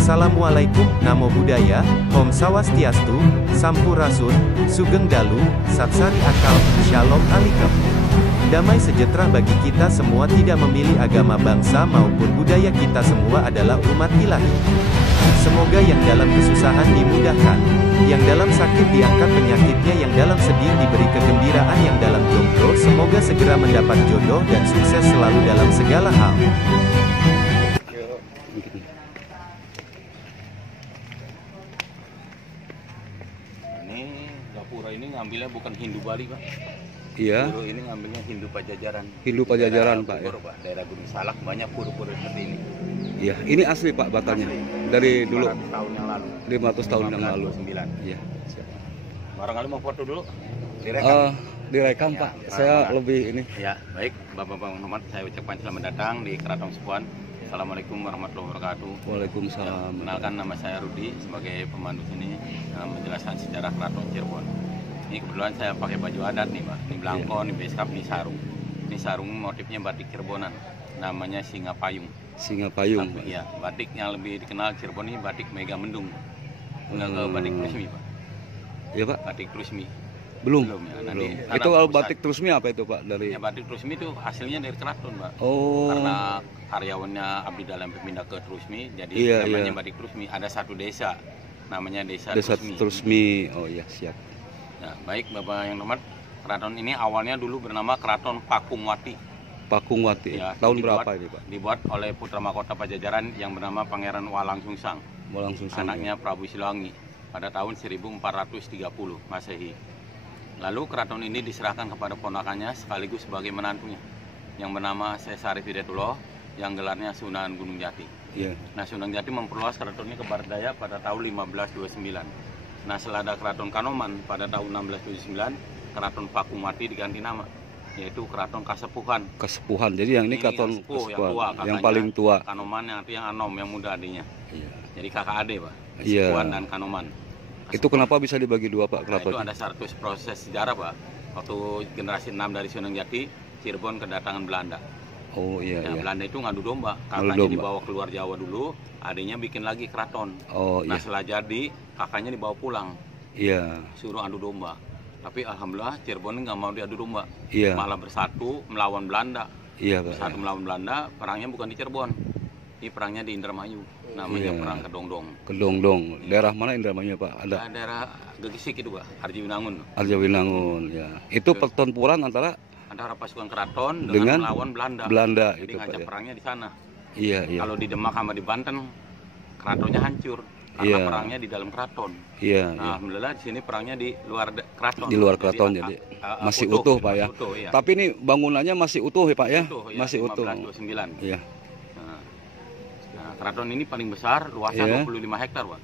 Assalamualaikum, Namo Buddhaya, Om Swastiastu, Sampurasun, Sugeng Dalu, Satsari Akal, Shalom Alaikum. Damai sejahtera bagi kita semua, tidak memilih agama, bangsa maupun budaya, kita semua adalah umat ilahi. Semoga yang dalam kesusahan dimudahkan, yang dalam sakit diangkat penyakitnya, yang dalam sedih diberi kegembiraan, yang dalam jomblo semoga segera mendapat jodoh dan sukses selalu dalam segala hal. Ini ngambilnya bukan Hindu Bali, Pak. Iya. Pura ini ngambilnya Hindu Pajajaran. Hindu Pajajaran, Pak. Bogor, Pak. Daerah Gunung Salak banyak pura-pura seperti ini. Iya, ini asli Pak batanya. Dari dulu 500 tahun yang lalu. 500 tahun yang lalu. 9. Iya, siap. Barangkali mau foto dulu. Direkam. Direkam, Ya, Pak. Saya lebih ini. Ya, baik Bapak-bapak Muhammad, saya ucapkan selamat datang di Keraton Sepuhan. Assalamualaikum warahmatullahi wabarakatuh. Waalaikumsalam. Kenalkan, nama saya Rudi sebagai pemandu sini, menjelaskan sejarah Keraton Cirebon. Ini kebetulan saya pakai baju adat nih, Pak. Ini belangko, ini beskap, ini sarung. Ini sarung motifnya batik Cirebonan, namanya Singa Payung. Singa Payung. Iya, batik yang lebih dikenal Cirebon ini batik Mega Mendung. Udah ke batik Trusmi, Pak. Iya, Pak. Batik Trusmi. Belum. Ya. Nanti Itu kalau batik Trusmi apa itu, Pak? Dari ya, batik Trusmi itu hasilnya dari keraton, Pak. Oh. Karena karyawannya abdi dalam pindah ke Trusmi, jadi namanya batik Trusmi. Ada satu desa namanya Desa Trusmi. Trusmi. Oh iya, siap. Nah, baik Bapak yang hormat, keraton ini awalnya dulu bernama Keraton Pakungwati. Pakungwati. Ya, Tahun berapa ini, Pak? Dibuat oleh putra mahkota Pajajaran yang bernama Pangeran Walang Sungsang. Walang Sungsang. Anaknya Prabu Siliwangi pada tahun 1430 Masehi. Lalu keraton ini diserahkan kepada ponakannya sekaligus sebagai menantunya yang bernama Syekh Hidayatullah yang gelarnya Sunan Gunung Jati. Iya. Nah, Sunan Jati memperluas keraton ini ke barat daya pada tahun 1529. Nah, setelah ada Keraton Kanoman pada tahun 1679, Keraton Pakungwati diganti nama, yaitu Keraton Kasepuhan. Kasepuhan. Jadi yang ini Keraton Kasepuhan, yang paling tua. Kanoman yang Anom, yang muda adiknya. Iya. Jadi kakak adik, Pak. Iya. Kasepuhan dan Kanoman. Itu kenapa bisa dibagi dua, Pak, Nah, keraton? itu ada 100 proses sejarah, Pak. Waktu generasi 6 dari Sunan Jati, Cirebon kedatangan Belanda. Oh iya, Nah, iya. Belanda itu ngadu domba, kakaknya dibawa keluar Jawa dulu, adiknya bikin lagi keraton. Oh Nah, iya. setelah jadi, kakaknya dibawa pulang, Iya. suruh adu domba. Tapi alhamdulillah Cirebon nggak mau diadu domba, Iya. malah bersatu melawan Belanda. Iya, Pak. Bersatu melawan Belanda, perangnya bukan di Cirebon, ini perangnya di Indramayu, namanya Perang Kedongdong. Kedongdong. Daerah mana Indramayu, Pak? Ada Daerah Gegesik itu, Pak, Arjawinangun. Arjawinangun, ya. Itu pertempuran antara Antara pasukan keraton dengan melawan Belanda. Belanda Jadi itu, Pak, ngajak ya. perangnya di sana. Iya, iya. Kalau di Demak sama di Banten, keratonnya hancur karena Iya. perangnya di dalam keraton. Iya, Nah, iya. alhamdulillah di sini perangnya di luar keraton. Di luar keraton, jadi masih utuh, Pak, ya. Utuh, iya. Tapi ini bangunannya masih utuh ya, Pak, ya? Utuh, ya, Masih utuh. 1529. Iya. Nah, keraton ini paling besar, luasnya Iya. 25 hektar, Pak.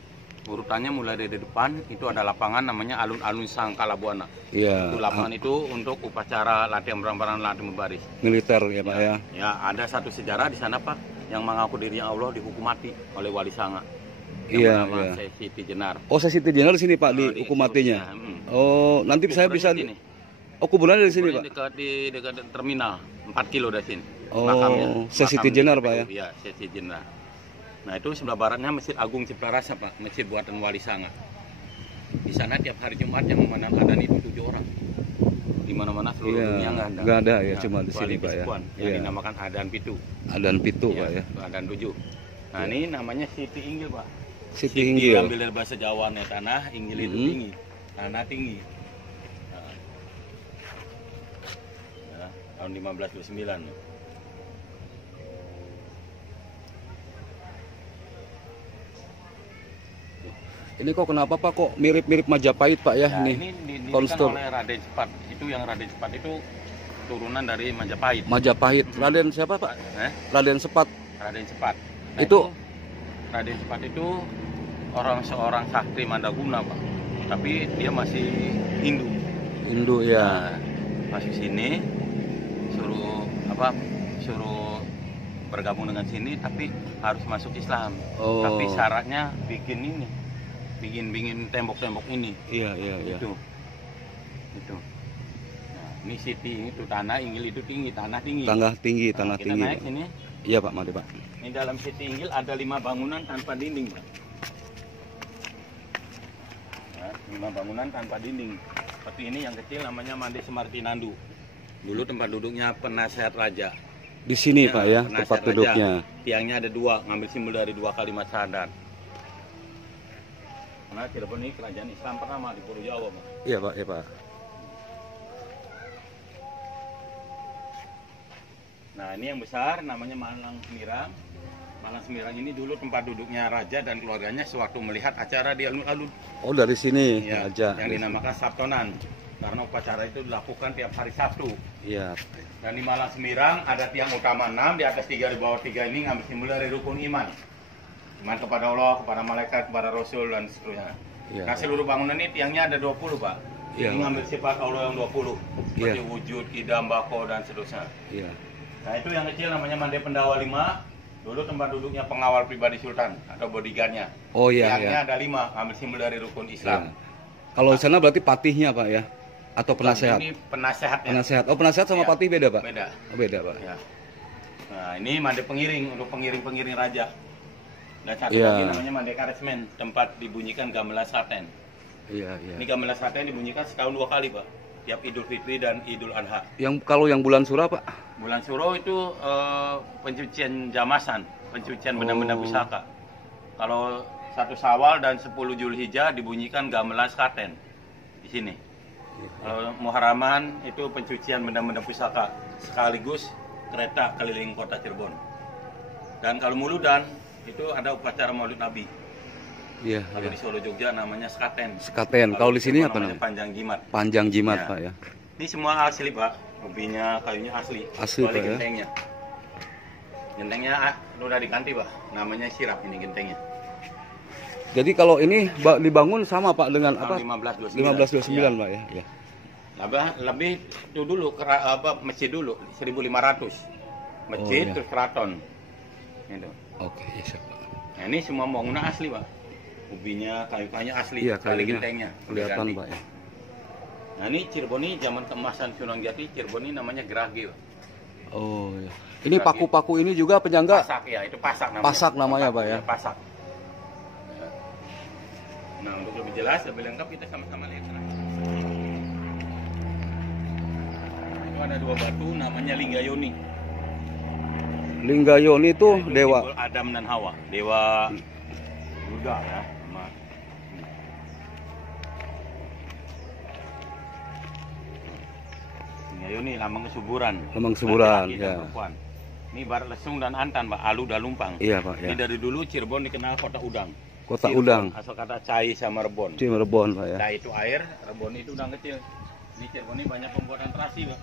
Urutannya mulai dari depan, itu ada lapangan namanya Alun-Alun Sangkalabuana. Iya. Itu lapangan itu untuk upacara latihan perambaran latihan membaris. Militer ya, Pak, ya. Ya, ada satu sejarah di sana, Pak, yang mengaku dirinya Allah dihukum mati oleh Wali Sanga. Iya, bernama iya. Syekh Siti Jenar. Oh, saya Siti Jenar di sini, Pak, di hukum matinya. Oh, nanti saya bisa Sini. Oh, kuburannya di sini, Pak. Dekat terminal 4 kilo dari sini. Oh, Syekh Siti Jenar, Pak, ya. Iya, Syekh Siti Jenar. Nah, itu sebelah baratnya Masjid Agung Ciprarasa, Pak, masjid buatan Wali Sanga. Di sana tiap hari Jumat yang memandang adzan itu 7 orang. Di mana-mana seluruh dunia nggak ada. Nggak ada ya, Nah, cuma di sini, Pak, ya. Yang Iya. dinamakan Adan Pitu. Adan Pitu, Pak, ya. Adan 7. Nah, ini namanya Siti Inggil, Pak. Siti Inggil. Ambil dari bahasa Jawanya tanah, Inggil itu tinggi. Tanah tinggi. Nah, tahun 1529. Ini kok kenapa, Pak, kok mirip-mirip Majapahit, Pak, ya? Nah, Ini ini konstur oleh Raden Cepat. Itu yang Raden Cepat itu turunan dari Majapahit. Majapahit. Raden siapa, Pak? Raden Sepat. Raden Cepat. Nah, Itu Raden Cepat itu seorang sakti Mandaguna, Pak. Tapi dia masih Hindu. Hindu, ya. Nah, masuk sini suruh bergabung dengan sini, tapi harus masuk Islam. Oh. Tapi syaratnya bikin tembok-tembok ini. Iya, iya, iya. Itu. Nah, ini Siti itu tanah, Inggil itu tinggi, tanah tinggi. Tanah tinggi, Nah, tanah kita tinggi. naik sini, Iya Pak, mari Pak. Ini dalam Siti Inggil ada 5 bangunan tanpa dinding, Pak. Nah, 5 bangunan tanpa dinding. Tapi ini yang kecil namanya Mande Semartinandu. Dulu tempat duduknya penasehat raja. Di sini Pak ya, penasehat tempat raja. duduknya. Tiangnya ada 2, ngambil simbol dari 2 kalimat syahadat. Karena Cirebon ini kerajaan Islam pertama di Pulau Jawa, Pak. Iya Pak, iya Pak. Nah, ini yang besar namanya Malang Semirang. Malang Semirang ini dulu tempat duduknya raja dan keluarganya sewaktu melihat acara di alun-alun. Oh, dari sini Ya, aja. yang dinamakan Sabtonan. Karena upacara itu dilakukan tiap hari Sabtu. Iya. Dan di Malang Semirang ada tiang utama 6, di atas 3, di bawah 3 ini ngambil simbol dari rukun iman. Iman kepada Allah, kepada malaikat, kepada Rasul, dan seterusnya. Iya. Nah, seluruh bangunan ini tiangnya ada 20, Pak. Iya, Ini ngambil sifat Allah yang 20. Seperti Iya. wujud, kidam, bako, dan seterusnya. Iya. Nah, itu yang kecil namanya Mande Pendawa 5. Dulu tempat duduknya pengawal pribadi Sultan atau bodyguardnya. Oh iya, Tiangnya iya. ada 5, ngambil simbol dari rukun Islam. Iya. Kalau di sana berarti patihnya Pak ya? Atau penasehat? Ini penasehatnya. Penasehat. Oh, penasehat sama Iya. patih beda Pak? Beda. Oh, beda Pak. Ya. Nah, ini mande pengiring untuk pengiring-pengiring raja. Dan satu Iya. lagi namanya mande karesmen, tempat dibunyikan gamelan Saten. Iya, iya. Ini gamelan Saten dibunyikan setahun 2 kali, Pak. Tiap Idul Fitri dan Idul Adha. Kalau yang bulan Suro Pak? Bulan Suro itu pencucian jamasan, pencucian benda-benda pusaka. Kalau 1 Syawal dan 10 Zulhijjah dibunyikan gamelan Saten di sini. Kalau Muharraman itu pencucian benda-benda pusaka sekaligus kereta keliling kota Cirebon. Dan kalau Muludan itu ada upacara Maulid Nabi. Iya. Kalau Iya. di Solo Jogja namanya Sekaten. Sekaten. Kalau di sini apa namanya? Panjang Jimat. Panjang Jimat Ya. Pak ya. Ini semua asli, Pak. Hobinya kayunya asli. Asli, Kecuali Pak, ya. gentengnya. Gentengnya udah diganti, Pak. Namanya sirap ini gentengnya. Jadi kalau ini dibangun sama Pak dengan apa? Tahun 1529. 1529 Iya. Pak ya. Iya. Lebih itu dulu masjid dulu 1500. Masjid Oh, iya. terus keraton. Gitu. Oke, iya siap Pak. Nah, ini semua bangunan asli, Pak. Ubinya, kayu-kayunya asli, Iya, kecuali kayunya gentengnya. kelihatan diganti. Pak ya. Nah, ini Cirebon ini zaman keemasan Sunan Jati, Cirebon ini namanya Gerage, Pak. Oh iya. Ini paku-paku ini juga penyangga Pasak ya, itu pasak namanya. Pasak namanya, Pak, ya? Pasak. Nah, untuk lebih jelas, lebih lengkap kita sama-sama lihat. Itu ada 2 batu namanya Linggayoni. Linggayoni itu Itu dewa. simbol Adam dan Hawa, dewa Buddha ya. Linggayoni lambang kesuburan. Lambang kesuburan, Laki-laki dan ya. perempuan. Ini Barat Lesung dan Antan, Pak. Alu dan Lumpang. Iya Pak ya. Ini dari dulu Cirebon dikenal kota udang. Kota Cirebon, udang. Asal kata cai sama rebon. Cirebon Pak ya. Cai itu air, rebon itu udang kecil. Di Cirebon ini banyak pembuatan terasi, Pak.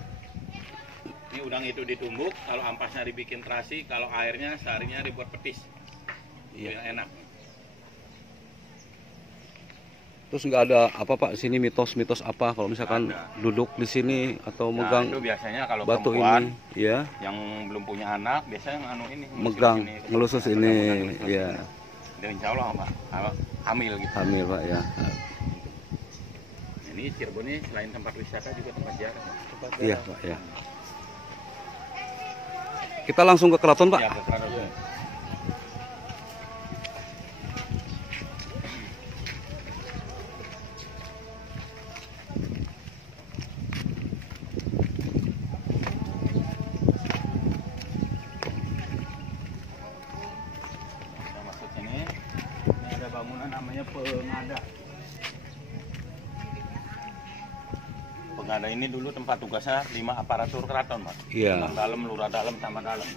Ini udang itu ditumbuk, kalau ampasnya dibikin terasi, kalau airnya seharinya dibuat petis. Iya. Biar enak. Terus nggak ada apa Pak sini mitos-mitos apa kalau misalkan Ada. duduk di sini atau Nah, megang itu biasanya kalau batu perempuan ini, ya, yang belum punya anak, biasanya nganu ini. megang, ngelusus ini, ya, Dan insya Allah, Pak, hamil gitu. hamil Pak ya. Ini Cirebon ini selain tempat wisata juga tempat ziarah, Pak. Iya Pak ya. Kita langsung ke keraton Pak. Ya, ke Keraton. Kita masuk sini. Ini ada bangunan namanya Pengada. Pengada ini dulu tempat tugasnya 5 aparatur keraton, Pak. Iya. Bang dalam, lurah dalam, sama dalam.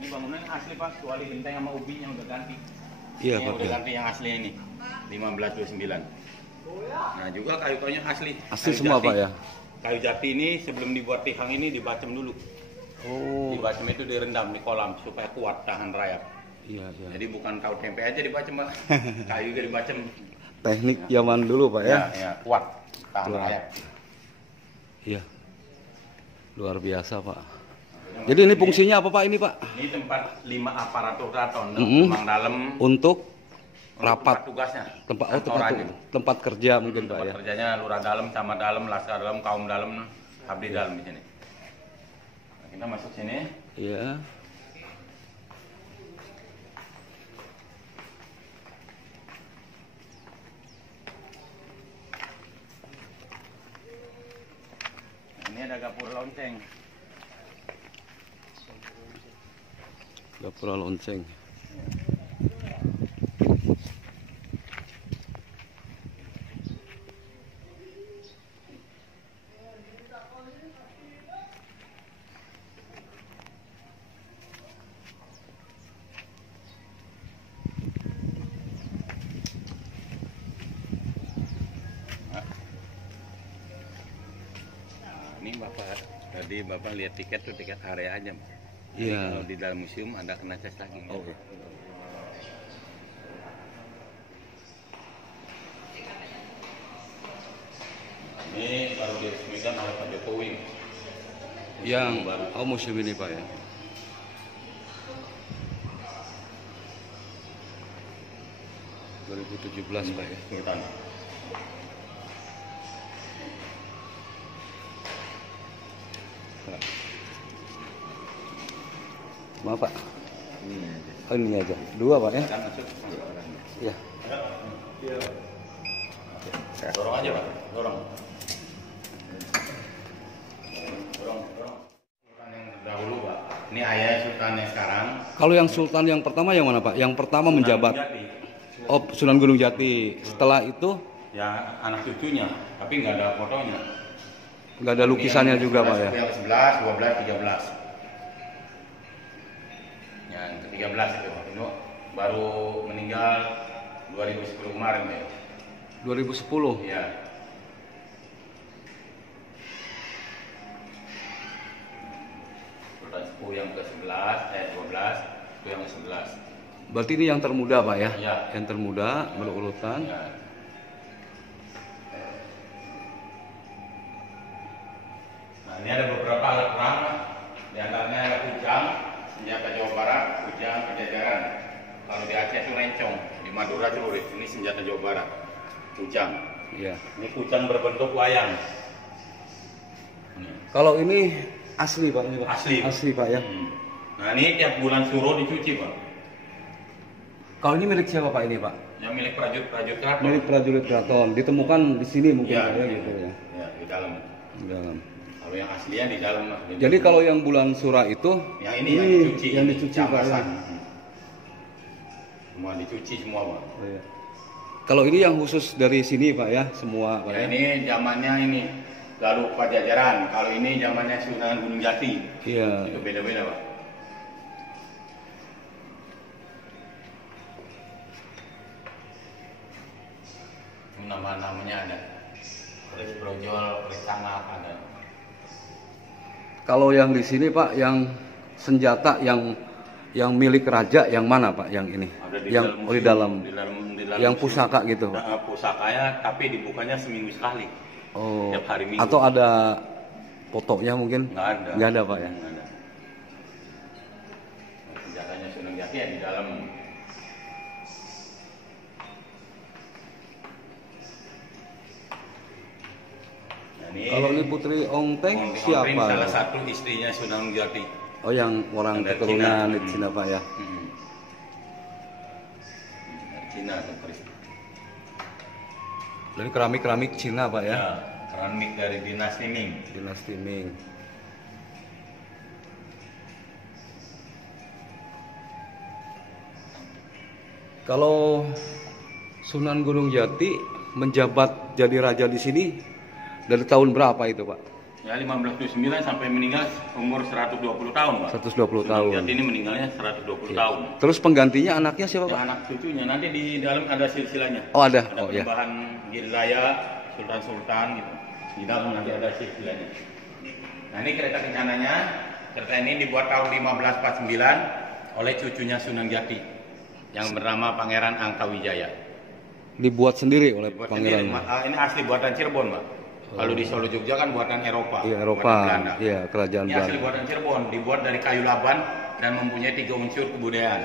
Ini bangunan asli, Pak, kecuali genteng sama ubinya udah ganti. Iya Ini Pak udah ya. ganti yang asli ini. 1529. Nah, juga kayu-kayunya asli. Asli Kayu semua jati. Pak ya. Kayu jati ini sebelum dibuat tihang ini dibacem dulu. Oh. Dibacem itu direndam di kolam supaya kuat tahan rayap. Iya iya. Jadi bukan tahu tempe aja dibacem, Pak. Kayu juga dibacem. Teknik zaman dulu Pak ya. Ya, kuat tahan Kuat. rayap. Iya. Luar biasa Pak. Jadi ini fungsinya apa Pak ini Pak? Ini tempat 5 aparatur keraton, Mm-mm. Bang dalam Untuk untuk rapat. tugasnya. tempat Kantoran. tempat kerja mungkin Pak Tempat ya. kerjanya lurah dalam, camat dalam, laskar dalam, kaum dalam, abdi dalam di sini. Nah, kita masuk sini. Ya. Ini ada gapura lonceng. Gapura lonceng. Ini Bapak, tadi Bapak lihat tiket tuh tiket area aja. Iya. Kalau di dalam museum ada kena cas lagi. Oh. Ini baru diresmikan oleh Pak Jokowi. Yang museum ini Pak ya. ...2017 Pak ya. Sultan. Maaf Pak. Ini aja. Oh, ini aja. 2 Pak ya. Kan masuk orangnya. Iya. Dorong aja Pak, dorong. Dorong. Sultan yang terdahulu Pak. Ini ayah Sultan yang sekarang. Kalau yang Sultan yang pertama yang mana Pak? Yang pertama menjabat. Jati. Oh, Sunan Gunung Jati. Setelah itu Ya anak cucunya, tapi nggak ada fotonya. nggak ada lukisannya Yang juga Pak ya. Yang 11, 12, 13. Yang ke-13 itu baru meninggal 2010 kemarin ya. 2010. Iya. Sultan Sepuh yang ke-11, 12, itu yang ke-11. Berarti ini yang termuda Pak ya? Iya. Yang termuda berurutan. Ya. Nah, ini ada beberapa alat perang, di antaranya ada kujang, senjata Jawa Barat, kujang Pajajaran. Kalau di Aceh itu rencong, di Madura celurit, ini senjata Jawa Barat, kujang. Iya. Ini kujang berbentuk wayang. Ini. Kalau ini asli Pak ini Pak. Asli. Asli Pak ya. Nah ini tiap bulan suruh dicuci Pak. Kalau ini milik siapa Pak ini Pak? Yang milik prajurit keraton. Milik prajurit keraton. Ditemukan di sini mungkin Ya, Pak ya gitu ya. Ya, di dalam. Di dalam. Kalau yang aslinya di dalam. Jadi kalau yang bulan Sura itu yang ini yang dicuci. yang dicuci Pak ya. Semua dicuci semua Pak. Oh, iya. Kalau ini yang khusus dari sini Pak ya, semua Pak Ya, ya. ini zamannya ini lalu Pajajaran. Kalau ini zamannya Sunan Gunung Jati. Iya. Itu beda-beda Pak. Nama-namanya ada. Keris brojol, keris tangap ada. Kalau yang di sini Pak, yang senjata yang milik raja yang mana Pak? Yang ini? Ada di Yang dalam di dalam. museum, Yang pusaka gitu. Nah, pusakanya tapi dibukanya seminggu sekali. Oh. Tiap hari Minggu. Atau ada fotonya mungkin? Nggak ada. Nggak ada Pak ya. Nggak ada. Senjatanya Sunan Jati ya di dalam. Kalau ini Putri Ongteng siapa? Ongteng salah satu istrinya Sunan Jati. Oh yang orang Dari keturunan Cina. di Cina Pak ya. Dari Cina atau keris. Dari keramik Cina Pak ya. Ya, keramik dari dinasti Ming. Dinasti Ming. Kalau Sunan Gunung Jati menjabat jadi raja di sini dari tahun berapa itu Pak? Ya 1529 sampai meninggal umur 120 tahun Pak. 120 Sunan tahun. Jati ini meninggalnya 120 Ya. tahun. Terus penggantinya anaknya siapa Ya, Pak? anak cucunya nanti di dalam ada silsilahnya. Oh ada. Ada Oh ya. perubahan Girilaya, Sultan-Sultan gitu. Di dalam nanti ada silsilahnya. Nah ini kereta kencananya. Kereta ini dibuat tahun 1549 oleh cucunya Sunan Jati yang bernama Pangeran Angkawijaya. Dibuat sendiri oleh Dibuat pangeran. sendiri. Ini asli buatan Cirebon, Pak. Kalau di Solo Jogja kan buatan Eropa. Iya buatan Eropa. Belanda. Iya kerajaan Ini asli Belanda. buatan Cirebon, dibuat dari kayu laban dan mempunyai 3 unsur kebudayaan.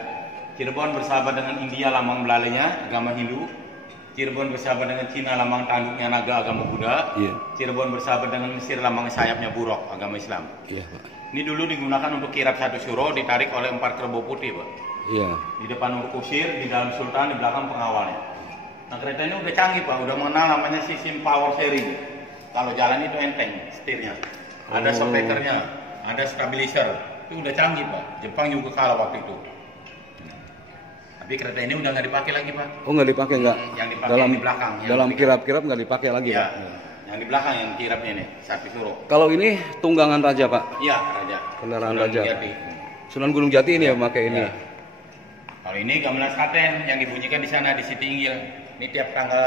Cirebon bersahabat dengan India, lambang Belalainya, agama Hindu. Cirebon bersahabat dengan Cina, lambang tanduknya naga agama Buddha. Iya. Cirebon bersahabat dengan Mesir, lambang sayapnya buruk agama Islam. Iya, Pak. Ini dulu digunakan untuk kirap satu suro, ditarik oleh 4 kerbau putih, Pak. Iya. Di depan untuk kusir, di dalam sultan, di belakang pengawalnya. Nah, kereta ini udah canggih, Pak. Udah mengenal namanya sistem power steering. Kalau jalan itu enteng setirnya. Ada stoppekernya, ada stabilizer. Itu udah canggih, Pak. Jepang juga kalah waktu itu. Tapi kereta ini udah nggak dipakai lagi, Pak. Oh, nggak dipakai nggak? Yang dipakai Dalam di belakang. Dalam kirap-kirap nggak dipakai lagi, Iya. Pak. Yang di belakang yang kirapnya ini, satu suro. Kalau ini tunggangan raja, Pak. Iya, raja. Kendaraan Sunan raja. Jati. Sunan Gunung Jati ini ya memakai ini. Ya. Kalau ini gamelan Klaten yang dibunyikan di sana di Siti Inggil. Ini tiap tanggal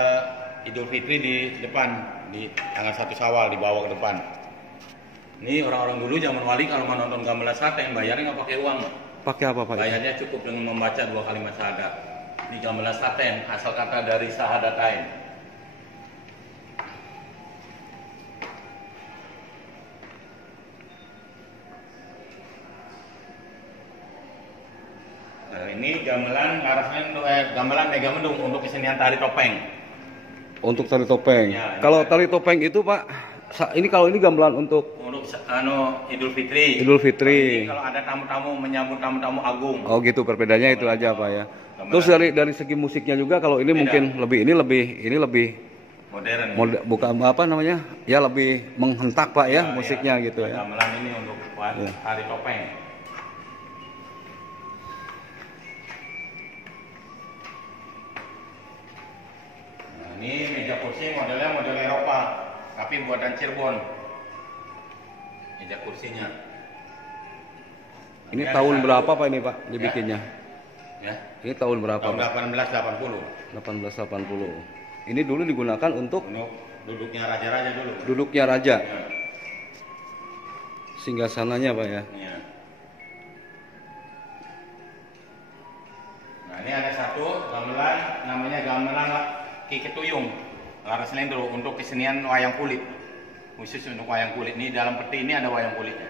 Idul Fitri di depan, di tanggal 1 Syawal dibawa ke depan. Ini orang-orang dulu zaman wali kalau mau nonton gamelan Klaten bayarnya nggak pakai uang. Pakai apa, Pak? Bayarnya cukup dengan membaca 2 kalimat syahadat. Ini gamelan Klaten, asal kata dari syahadatain. Nah, ini gamelan gamelan Megamendung untuk kesenian tari topeng. Untuk tali topeng. Ya, Kalau tali topeng itu, Pak, ini kalau ini gamelan untuk Untuk Idul Fitri. Idul Fitri. Ini kalau ada tamu-tamu menyambut tamu-tamu agung. Oh gitu, perbedaannya itu aja, Pak ya. Gamelan. Terus dari segi musiknya juga kalau ini Beda. mungkin lebih Modern. bukan apa namanya? Ya lebih menghentak, Pak ya, Ya, musiknya ya. gitu ya. Gamelan ini untuk Ya. tari topeng. Nah, ini meja kursi modelnya model Eropa, tapi buatan Cirebon. Meja kursinya. Ini ada tahun satu- berapa, Pak, ini, Pak, dibikinnya? Ya, Ini tahun berapa, tahun Pak? 1880. 1880. Ini dulu digunakan untuk Untuk duduknya raja-raja dulu. duduknya raja, Ya, singgasananya, Pak ya. ya. Nah, ini ada satu gamelan namanya gamelan Ki Ketuyung, Laras Lendro untuk kesenian wayang kulit. Khusus untuk wayang kulit. Ini dalam peti ini ada wayang kulitnya.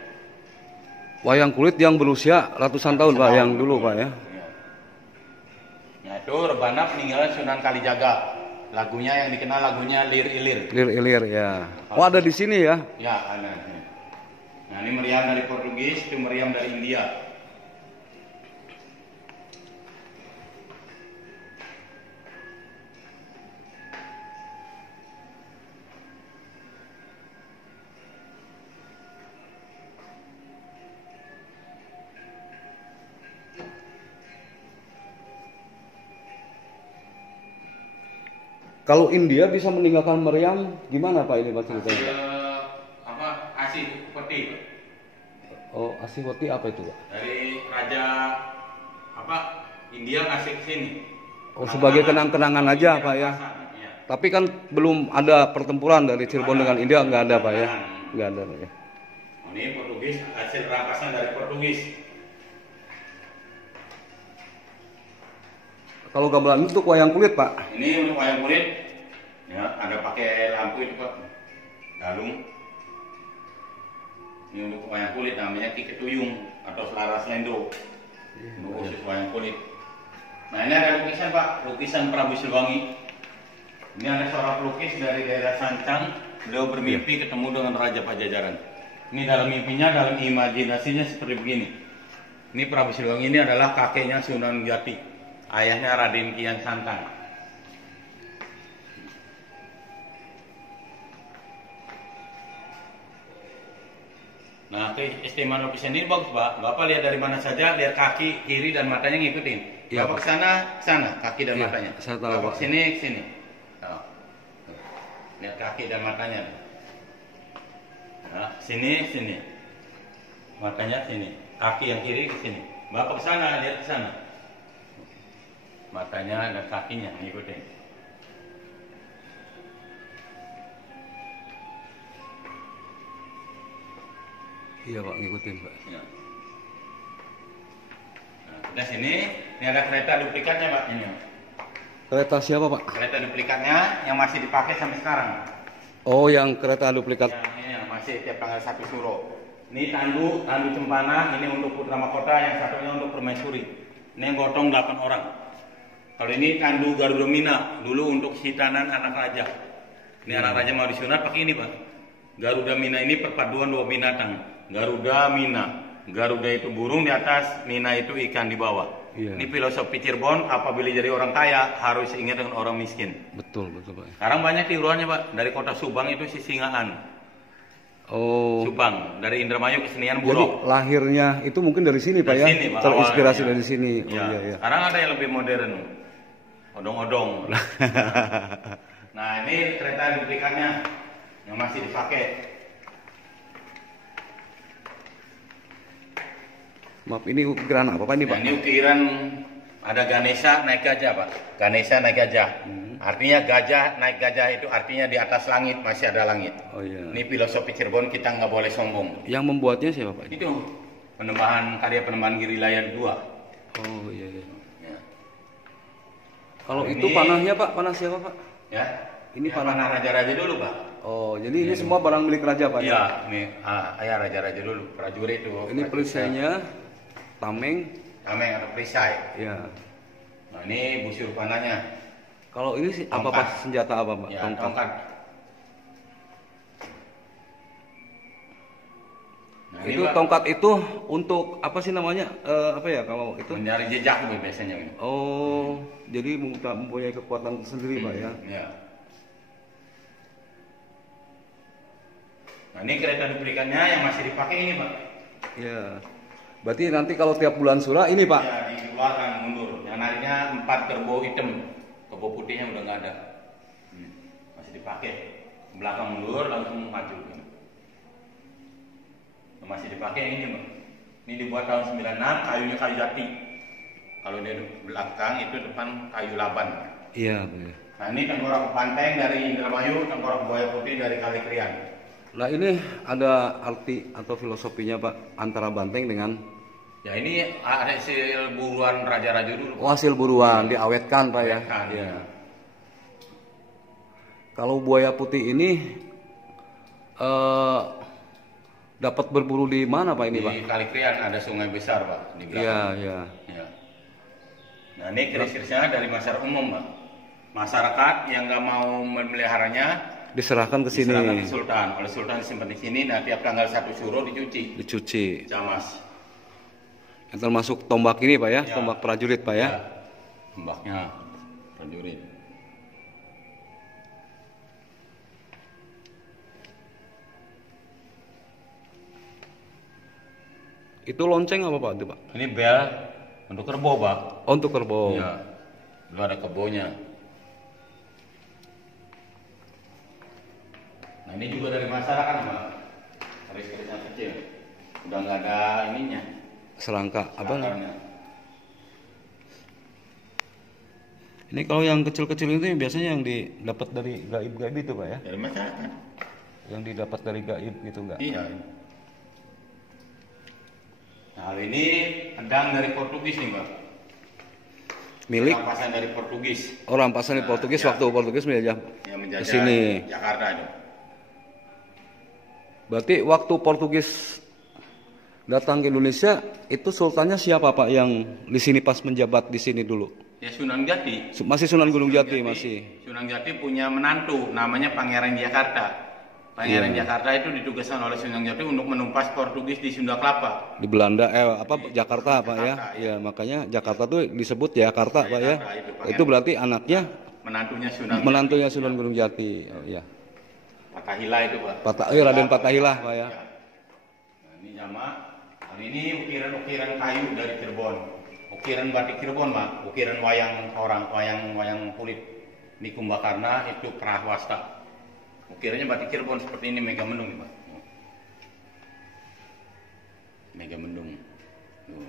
Wayang kulit yang berusia ratusan tahun, Pak, yang dulu, Pak ya. Ya. Nah, itu rebana peninggalan Sunan Kalijaga. Lagunya yang dikenal lagunya Lir Ilir. Lir-ilir ya. Oh, ada di sini ya. Ya, ada. Nah, ini meriam dari Portugis, itu meriam dari India. Kalau India bisa meninggalkan meriam, gimana, Pak, ini, Pak, ceritanya? Asih peti Oh, Asiwati apa itu, Pak? dari raja India ngasih ke sini. Oh, sebagai kenang-kenangan aja, Pak ya. Iya. Tapi kan belum ada pertempuran dari Cirebon dengan India, nggak ada, Pak ya. Nggak ada, Pak ya. Ini Portugis, hasil rampasan dari Portugis. Kalau gamelan itu untuk wayang kulit, Pak. Ini untuk wayang kulit, ya ada pakai lampu itu Pak, galung. Ini untuk wayang kulit namanya Ki Ketuyung atau Laras Lendro, untuk khusus wayang kulit. Nah, ini ada lukisan Pak, lukisan Prabu Siliwangi. Ini ada seorang pelukis dari daerah Sancang, beliau bermimpi ketemu dengan Raja Pajajaran. Ini dalam mimpinya, dalam imajinasinya seperti begini. Ini Prabu Siliwangi ini adalah kakeknya Sunan Jati, ayahnya Raden Kian Santang. Nah, keistimewaan lukisan ini bagus, Pak. Bapak lihat dari mana saja, lihat kaki, kiri, dan matanya ngikutin. Iya, Bapak Pak. ke sana, kaki dan Iya, matanya. saya tahu, Bapak Pak. kesini, kesini. Tuh. Lihat kaki dan matanya. Nah, sini, sini. Matanya sini. Kaki yang kiri ke sini. Bapak ke sana, lihat ke sana. Matanya dan kakinya ngikutin. Iya, Pak, ngikutin, Pak. Ya. Nah, udah sini, ini ada kereta duplikatnya, Pak. Ini. Kereta siapa, Pak? Kereta duplikatnya yang masih dipakai sampai sekarang. Oh, yang kereta duplikat. Yang ini yang masih tiap tanggal 1 Suro. Ini tandu cempana, ini untuk putra mahkota, yang satunya untuk permaisuri. Ini yang gotong 8 orang. Kalau ini tandu Garuda Mina, dulu untuk hitanan anak raja. Ini anak raja mau disunat pakai ini Pak. Garuda Mina ini perpaduan dua binatang. Garuda Mina. Garuda itu burung di atas, Mina itu ikan di bawah. Iya. Ini filosofi Cirebon, apabila jadi orang kaya harus ingat dengan orang miskin. Betul Pak. Sekarang banyak tiruannya Pak. Dari kota Subang itu Sisingaan. Oh. Subang, dari Indramayu ke Senian Jadi Buruk. lahirnya itu mungkin dari sini Pak Dari ya? sini, Pak, Terinspirasi awalnya. dari sini. Oh Ya. iya. Sekarang ada yang lebih modern. Odong-odong. Nah, ini kereta duplikannya yang masih dipakai. Maaf, ini ukiran apa Pak ini Pak? Nah, ini ukiran ada Ganesha naik gajah Pak. Ganesha naik gajah. Artinya gajah naik gajah itu artinya di atas langit masih ada langit. Oh iya. Ini filosofi Cirebon, kita nggak boleh sombong. Yang membuatnya siapa Pak? Itu karya penembahan Girilayan 2. Oh iya. Ya. Kalau Ini- itu panahnya Pak, panah siapa Pak? Ya. Ini Ya, panah- panah raja-raja dulu Pak. Oh, jadi ini semua barang milik raja Pak? Iya, ini ya raja-raja dulu, prajurit itu. Ini perisainya, tameng. Tameng atau perisai. Ya. Nah, ini busur panahnya. Kalau ini sih apa Tongkat. Pak? Senjata apa Pak? Ya, Tongkat. tongkat. Nah, ini, Itu Pak, tongkat itu untuk apa sih namanya? Apa ya kalau itu? mencari jejak Bu, biasanya ini. Oh, jadi mempunyai kekuatan sendiri Pak ya? Ya. Nah, ini kereta duplikannya yang masih dipakai ini Pak. Ya. Berarti nanti kalau tiap bulan surah ini Pak? Ya, dikeluarkan mundur. Yang nariknya 4 kerbau hitam. Kerbau putihnya udah nggak ada. Masih dipakai. Belakang mundur langsung maju. Masih dipakai ini Pak. Ini dibuat tahun 96, kayunya kayu jati. Kalau dia belakang itu depan kayu laban. Iya benar. Nah, ini tengkorak banteng dari Indramayu, tengkorak buaya putih dari Kalikrian. Nah ini ada arti atau filosofinya Pak antara banteng dengan Ya ini ada hasil buruan raja-raja dulu. hasil buruan diawetkan Pak ya? Awetkan. Iya. Kalau buaya putih ini dapat berburu di mana Pak ini Pak? Di Kalikrian ada sungai besar Pak di belakang. Iya iya. Ya. Nah ini kris-krisnya dari masyarakat umum Pak. Masyarakat yang nggak mau memeliharanya Diserahkan ke sini, diserahkan ke Sultan. Oleh Sultan disimpan di sini. Nah tiap tanggal 1 Syuro dicuci. dicuci. Camas. Yang termasuk tombak ini Pak ya, Ya. tombak prajurit Pak ya. Mbaknya prajurit. Itu lonceng apa Pak itu Pak? Ini bel untuk kerbau Pak. Oh, untuk kerbau. Ya. Dulu ada kebonya. Nah ini juga dari masyarakat Pak. Keris-kerisnya kecil. Udah nggak ada ininya. Serangka apa? Akarnya. Ini kalau yang kecil-kecil itu biasanya yang didapat dari gaib-gaib itu Pak ya? Dari masyarakat. Yang didapat dari gaib gitu enggak? Iya. Nah ini pedang dari Portugis nih Pak. Milik Rampasan dari Portugis. orang pasan di Nah, Portugis ya. waktu Portugis menjajah Yang ke menjajah sini. Jakarta itu. Berarti waktu Portugis datang ke Indonesia itu sultannya siapa Pak yang di sini pas menjabat di sini dulu? Ya Sunan Jati. Masih Sunan Gunung Jati masih. Sunan Jati punya menantu namanya Pangeran Jakarta. Pangeran Iya. Jakarta itu ditugaskan oleh Sunan Jati untuk menumpas Portugis di Sunda Kelapa. Di Belanda Jakarta Pak ya. Jakarta, Iya, makanya Jakarta tuh disebut Jakarta Pak ya. Jakarta, itu Pangeran. Itu berarti anaknya Menantunya Sunan Gunung Jati. Oh iya. Patahila itu Pak. Raden Patahila Pak ya. Nah, ini jamak. Nah, ini ukiran-ukiran kayu dari Cirebon. Ukiran batik Cirebon Pak. Ukiran wayang orang, wayang kulit. Di Kumbakarna itu Prahwasta. Ukirannya batik Cirebon seperti ini Megamendung Pak. Megamendung. Tuh.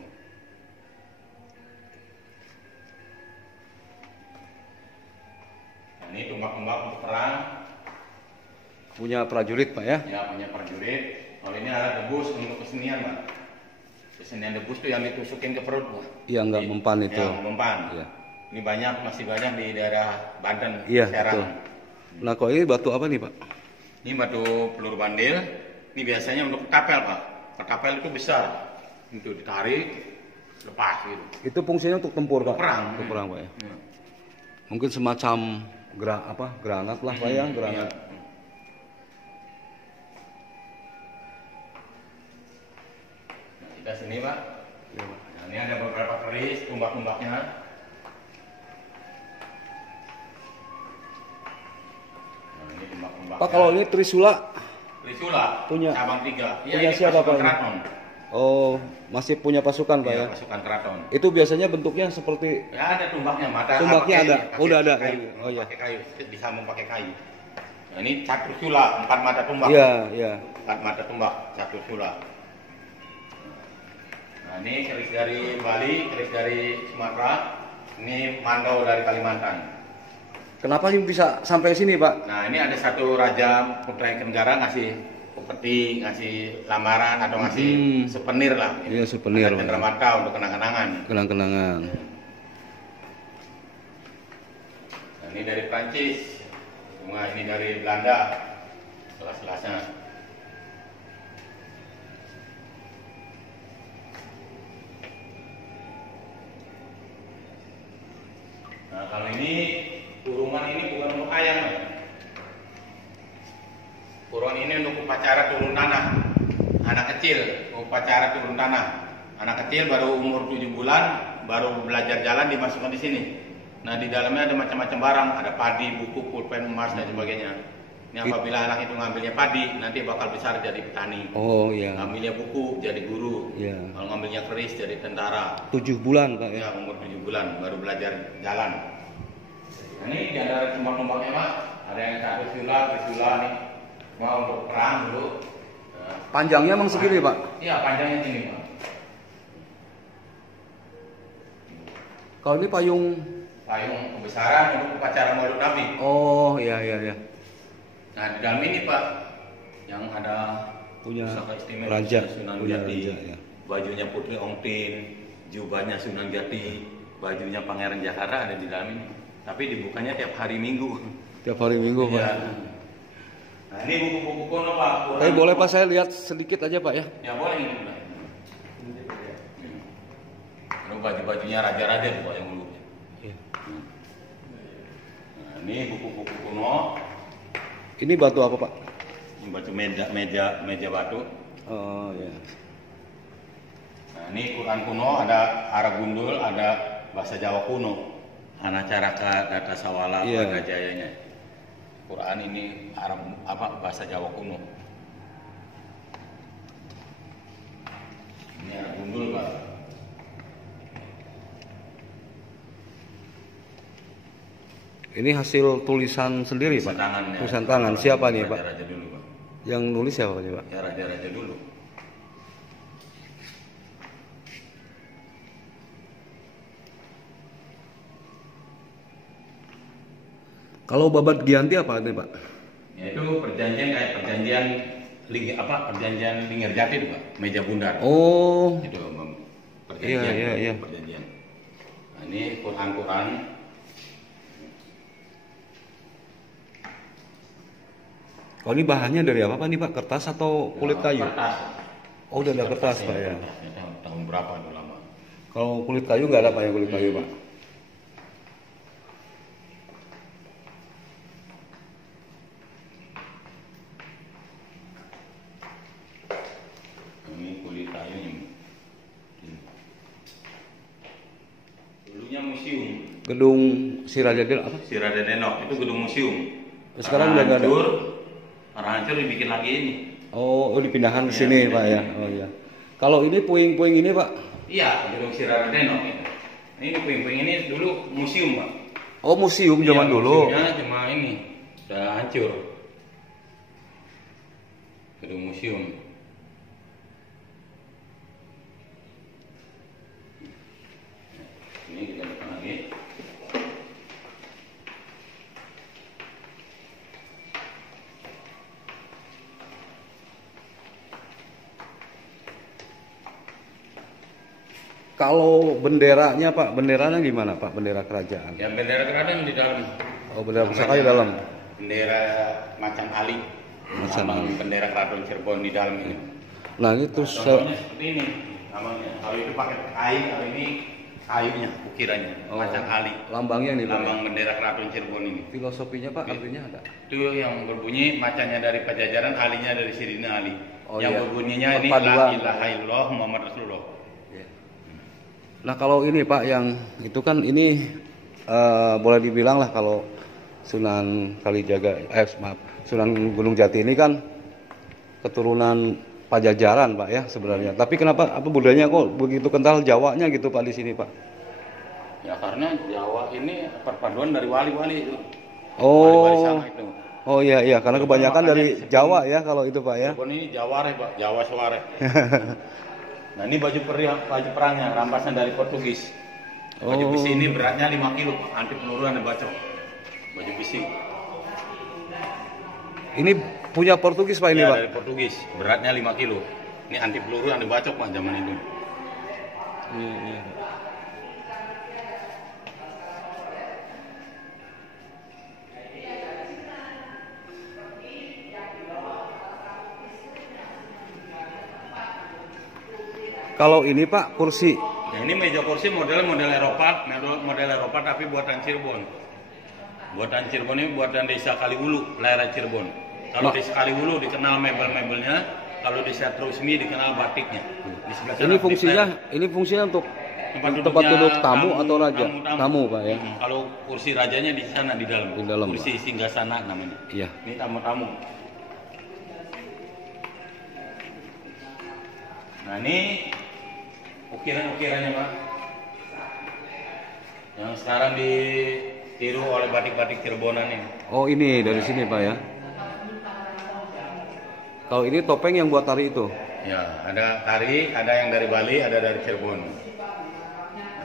Nah, ini tumbak-tumbak untuk perang. Punya prajurit Pak ya. Ya punya prajurit. Kalau ini alat debus untuk kesenian Pak. Kesenian debus itu yang ditusukin ke perut Pak. Iya nggak mempan itu. Ya, mempan. Iya. Ini masih banyak di daerah Banten, Iya, Serang. betul. Nah, kalau ini batu apa nih Pak? Ini batu peluru bandil. Ini biasanya untuk ketapel Pak. Ketapel itu besar. Itu ditarik, lepas gitu. Itu fungsinya untuk tempur Pak. Perang. Untuk perang Pak ya. Ya. Mungkin semacam granat lah Pak ya, granat. Nah, kita sini Pak. Nah, ini ada beberapa keris tumbak-tumbaknya. Nah, ini tumbak-tumbaknya. Pak, kalau ini Trisula punya cabang 3. Iya, punya siapa Pak? Keraton. Oh, masih punya pasukan Pak ya? Pasukan keraton. Itu biasanya bentuknya seperti Ya ada tumbaknya, tumbaknya ada. Udah ada. Kayu. Oh iya. Pakai kayu, disambung pakai kayu. Nah, ini catur sula, 4 mata tumbak. Iya, iya. 4 mata tumbak, catur sula. Nah, ini keris dari Bali, keris dari Sumatera, ini mandau dari Kalimantan. Kenapa ini bisa sampai sini Pak? Nah, ini ada satu raja putra negara ngasih upeti, ngasih lamaran atau ngasih souvenir lah. Iya, souvenir. Cendramata untuk kenang-kenangan. Kenang-kenangan. Nah, ini dari Prancis, bunga ini dari Belanda, selas-selasnya. Nah, kalau ini kurungan ini bukan untuk ayam, ya. Kurungan ini untuk upacara turun tanah, anak kecil, upacara turun tanah. Anak kecil baru umur 7 bulan, baru belajar jalan dimasukkan di sini. Nah, di dalamnya ada macam-macam barang, ada padi, buku, pulpen, emas dan sebagainya. Ini apabila anak itu ngambilnya padi, nanti bakal besar jadi petani. Oh iya. Ngambilnya buku jadi guru. Iya. Kalau ngambilnya keris jadi tentara. 7 bulan Pak ya. Ya, umur 7 bulan baru belajar jalan. Nah, ini di antara tumbak-tumbaknya Pak, ada yang satu Trisula nih. Mau untuk perang dulu. Nah, Panjangnya emang segini Pak? iya, panjangnya sini Pak. Kalau ini payung Kebesaran untuk upacara Maulid Nabi. Oh iya iya iya. Nah, di dalam ini Pak, yang ada Punya pusaka istimewa raja, Sunan punya Jati, raja, ya. bajunya Putri Ongtin, jubahnya Sunan Jati, bajunya Pangeran Jakarta ada di dalam ini. Tapi dibukanya tiap hari Minggu. Tiap hari Minggu Pak. Iya. Nah, ini buku-buku kuno Pak. Tapi boleh Pak saya lihat sedikit aja Pak ya? Ya boleh ini Pak. Ini baju-bajunya raja-raja tuh Pak yang dulu. Iya. Nah, ini buku-buku kuno. Ini batu apa Pak? Ini batu meja batu. Oh iya. Nah, ini Quran kuno, ada Arab Gundul, ada bahasa Jawa kuno. Anacaraka Data Sawala Iya. Jayanya. Quran ini Arab bahasa Jawa kuno. Ini Arab Gundul Pak. Ini hasil tulisan sendiri Pak? Tulisan tangan. Siapa nih Pak? Raja-raja dulu Pak. Yang nulis siapa nih Pak? Ya raja-raja dulu. Kalau Babat Giyanti apa nih Pak? Ya, itu perjanjian kayak perjanjian Linggarjati itu Pak, meja bundar. Oh. Itu perjanjian. Iya. Perjanjian. Nah, ini Quran. Oh ini bahannya dari apa Pak nih Pak? Kertas atau kulit kayu? Kertas. Oh udah ada kertas Pak ya. Tahun berapa itu lama? Kalau kulit kayu nggak ada Pak ya kulit kayu Pak? Ini kulit kayunya. Dulunya museum. Gedung Sirajadil apa? Sirada Denok itu gedung museum. Sekarang udah nggak ada. Orang hancur dibikin lagi ini. Oh dipindahkan ke Iya, sini pindah Pak ya. sini. Oh iya. Kalau ini puing-puing ini Pak? Iya, gedung Sirada Denok itu. Ini puing-puing ini dulu museum Pak. Oh museum zaman Iya, dulu. museumnya cuma ini udah hancur. Gedung museum. Ini kita depan lagi. Kalau benderanya Pak, benderanya gimana Pak? Bendera kerajaan? Ya bendera kerajaan di dalam. Oh bendera pusaka di dalam. Bendera Macan Ali. Macan Lambang Ali. bendera Keraton Cirebon di dalam ini. Nah ini terus Contohnya seperti ini namanya. Kalau itu pakai kain, kalau ini kayunya, ukirannya, macan ali. Lambangnya nih Pak. Lambang bendera Keraton Cirebon ini. Filosofinya Pak, artinya ada? Itu yang berbunyi macannya dari Pajajaran, alinya dari Sirina Ali. Yang berbunyinya ini Perpaduan. La ilaha illallah Muhammad Rasulullah. Nah kalau ini Pak, yang itu kan ini boleh dibilang lah kalau Sunan Kalijaga, Sunan Gunung Jati ini kan keturunan Pajajaran Pak ya sebenarnya. Tapi kenapa budayanya kok begitu kental Jawanya gitu Pak di sini Pak? Ya karena Jawa ini perpaduan dari wali-wali itu. Oh. Wali-wali sana itu. Oh iya karena kebanyakan dari Jawa ya kalau itu Pak ya. Cirebon ini Jaware Pak, Jawa Seware. Nah ini baju perangnya, rampasan dari Portugis. Baju besi ini beratnya 5 kilo, anti peluru dan bacok. Baju besi. Ini punya Portugis Pak ini ya, Pak? Dari Portugis, beratnya 5 kilo. Ini anti peluru, anti bacok Pak zaman itu. Iya. Kalau ini Pak kursi. Nah, ini meja kursi model Eropa, model Eropa tapi buatan Cirebon. Buatan Cirebon ini buatan desa Kaliwulu, daerah Cirebon. Kalau desa Kaliwulu dikenal mebel-mebelnya, kalau desa Trusmi dikenal batiknya. Di sebelah sana ini fungsinya untuk tempat duduk tamu atau raja? Tamu Pak ya. Kalau kursi rajanya di sana di dalam. Di dalam kursi singgasana namanya. Iya. Ini tamu-tamu. Nah ini ukiran-ukirannya Pak, yang sekarang ditiru oleh batik-batik Cirebonan ini. Oh ini dari sini Pak ya. Kalau ini topeng yang buat tari itu? Ya, ada tari, ada yang dari Bali, ada dari Cirebon,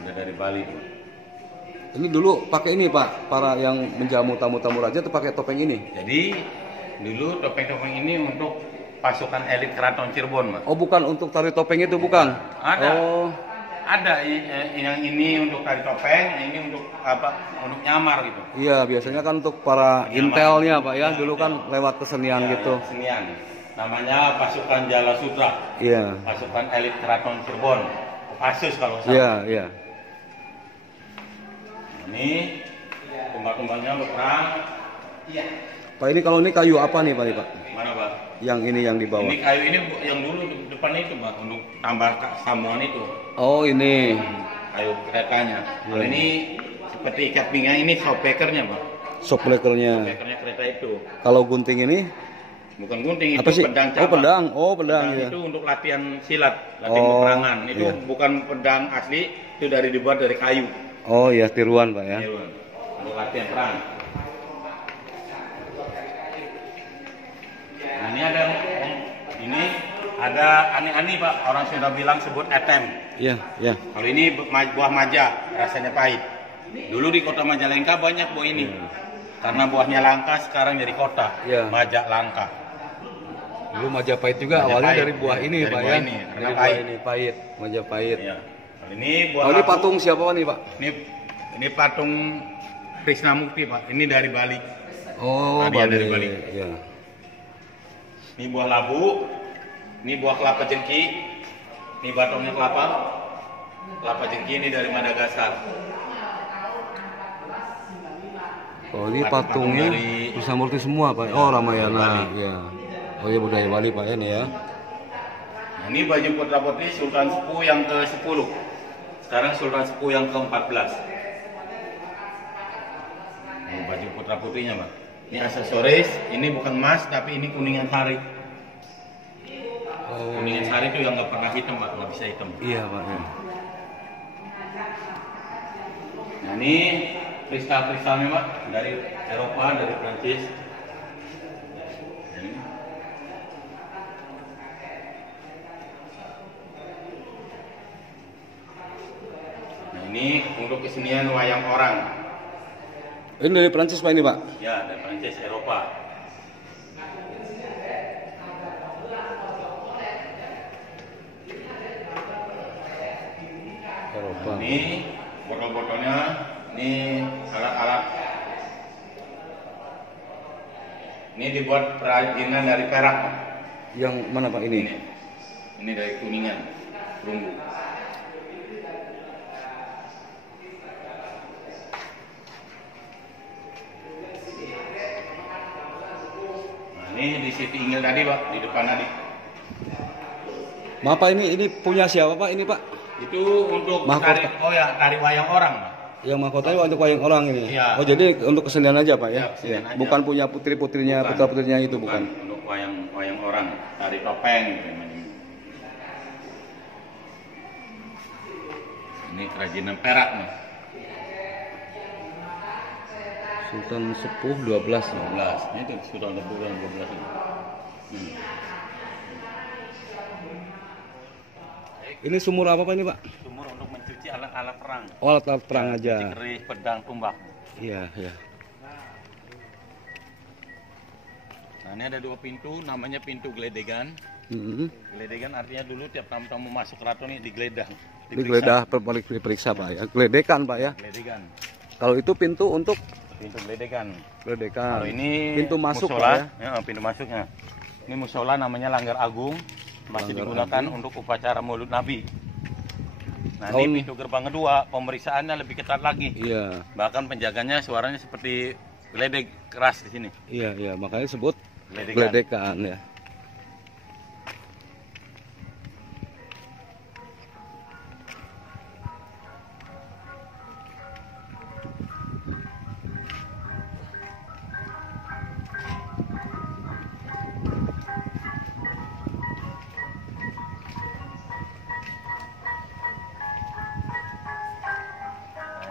ada dari Bali. Ini dulu pakai ini Pak, para yang menjamu tamu-tamu raja tuh pakai topeng ini? Jadi dulu topeng-topeng ini untuk pasukan elit Keraton Cirebon, Mas. Oh, bukan untuk tari topeng itu, bukan? Ada. Oh. Ada yang ini untuk tari topeng, yang ini untuk apa? Untuk nyamar gitu. Iya, biasanya kan untuk para intelnya, Pak ya. Dulu kan lewat kesenian gitu. Kesenian. Namanya pasukan Jala Sutra. Iya. Pasukan elit Keraton Cirebon. Pasus kalau salah. Iya, iya. Ini tumbal-tumbalnya berperang. Iya. Pak, ini kalau ini kayu apa nih, Pak? Mana, Pak? Yang ini yang di bawah. Ini kayu ini yang dulu depan itu, Pak, untuk tambah sambungan itu. Oh, ini. Kayu keretanya. Kalau ini seperti ikat pinggang, ini shopbreakernya, Pak. Shopbreakernya. Shopbreakernya kereta itu. Kalau gunting ini? Bukan gunting, apa itu sih? pedang cabang. Oh, pedang. Oh, pedang ya. Itu untuk latihan silat, latihan peperangan. Itu iya. Bukan pedang asli, itu dibuat dari kayu. Oh iya, tiruan, Pak ya. Tiruan. Untuk latihan perang. Nah, ini ada ani-ani Pak, orang sudah bilang sebut etem. Iya, iya. Kalau ini buah maja, rasanya pahit. Dulu di kota Majalengka banyak buah ini. Karena buahnya langka, sekarang jadi kota. Iya. Maja langka. Dulu Majapahit juga awalnya dari buah ini, dari Pak buah ya. Ini, dari buah ini pahit, Majapahit. Ya. Ini buah. Oh, ini patung siapa nih, Pak? Ini patung Krisnamukti, Pak. Ini dari Bali. Oh, Bali. Dari Bali. Ya. Ini buah labu. Ini buah kelapa jengki. Ini batongnya kelapa. Kelapa jengki ini dari Madagaskar. Oh, ini patungnya Krisnamurti semua, Pak. Oh, Ramayana. Ya. Oh ya, budaya Bali, Pak ya, nih ya. Nah, ini baju putra-putri Sultan Sepuh yang ke-10. Sekarang Sultan Sepuh yang ke-14. Nah, baju putra-putrinya, Pak. Ini aksesoris, ini bukan emas, tapi ini kuningan sari. Oh. Kuningan sari itu yang nggak pernah hitam, Pak, nggak bisa hitam. Iya, Pak. Ya. Nah, ini kristal-kristalnya, Pak, dari Eropa, dari Prancis. Ini untuk kesenian wayang orang. Ini dari Prancis, Pak, ini, Pak? Ya, dari Prancis, Eropa. Eropa. Ini botol-botolnya, ini alat-alat. Ini dibuat kerajinan dari perak. Yang mana, Pak, ini? Ini dari Kuningan, perunggu. Siti Ingil tadi Pak, di depan tadi. Maaf Pak, ini punya siapa Pak ini Pak? Itu untuk mahkota. Tari wayang orang Pak. Yang mahkotanya untuk wayang orang ini. Iya. Oh jadi untuk kesenian aja Pak ya? Iya, kesenian aja. Bukan punya putri-putrinya, putra-putrinya itu bukan. Untuk wayang orang, tari topeng gitu. Ini kerajinan perak nih. Sultan Sepuh 12. 12. Ini tuh Sultan Sepuh 12 ini. Ini sumur apa Pak ini Pak? Sumur untuk mencuci alat-alat perang. Oh, alat-alat perang aja. Keris, pedang, tombak. Iya, iya. Nah, ini ada 2 pintu, namanya pintu geledegan. Geledegan artinya dulu tiap tamu-tamu masuk keraton ini digeledah. Digeledah, diperiksa Pak ya. Geledekan Pak ya. Geledegan. Kalau itu pintu untuk Pintu geledegan. geledekan. Kalau ini pintu masuk musola, Pak ya. Pintu masuknya. Ini musola namanya Langgar Agung, masih digunakan untuk upacara Maulid Nabi. Nah, ini pintu gerbang kedua, pemeriksaannya lebih ketat lagi. Iya. Bahkan penjaganya suaranya seperti geledek keras di sini. Iya, iya, makanya disebut Geledegan. geledekan ya.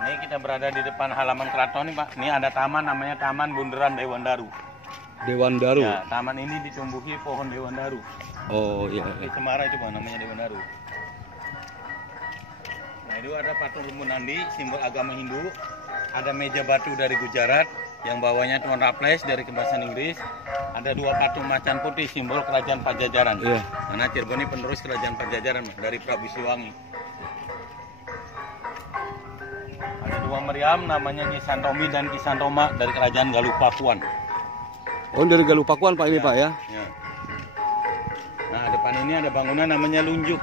Ini kita berada di depan halaman keraton nih Pak. Ini ada taman namanya Taman Bundaran Dewan Daru. Dewan Daru. Ya, taman ini ditumbuhi pohon Dewan Daru. Oh iya. Di Cemara itu Pak, namanya Dewan Daru. Nah itu ada patung Rumbu Nandi, simbol agama Hindu. Ada meja batu dari Gujarat yang bawahnya Tuan Raples dari bahasa Inggris. Ada 2 patung macan putih, simbol kerajaan Pajajaran. Iya. Karena Cirebon ini penerus kerajaan Pajajaran Pak, dari Prabu Siliwangi. Ada 2 meriam namanya Nyi Santomi dan Ki Santoma dari kerajaan Galuh Pakuan. Oh dari Galuh Pakuan Pak ini Pak ya? Ya. Nah depan ini ada bangunan namanya Lunjuk.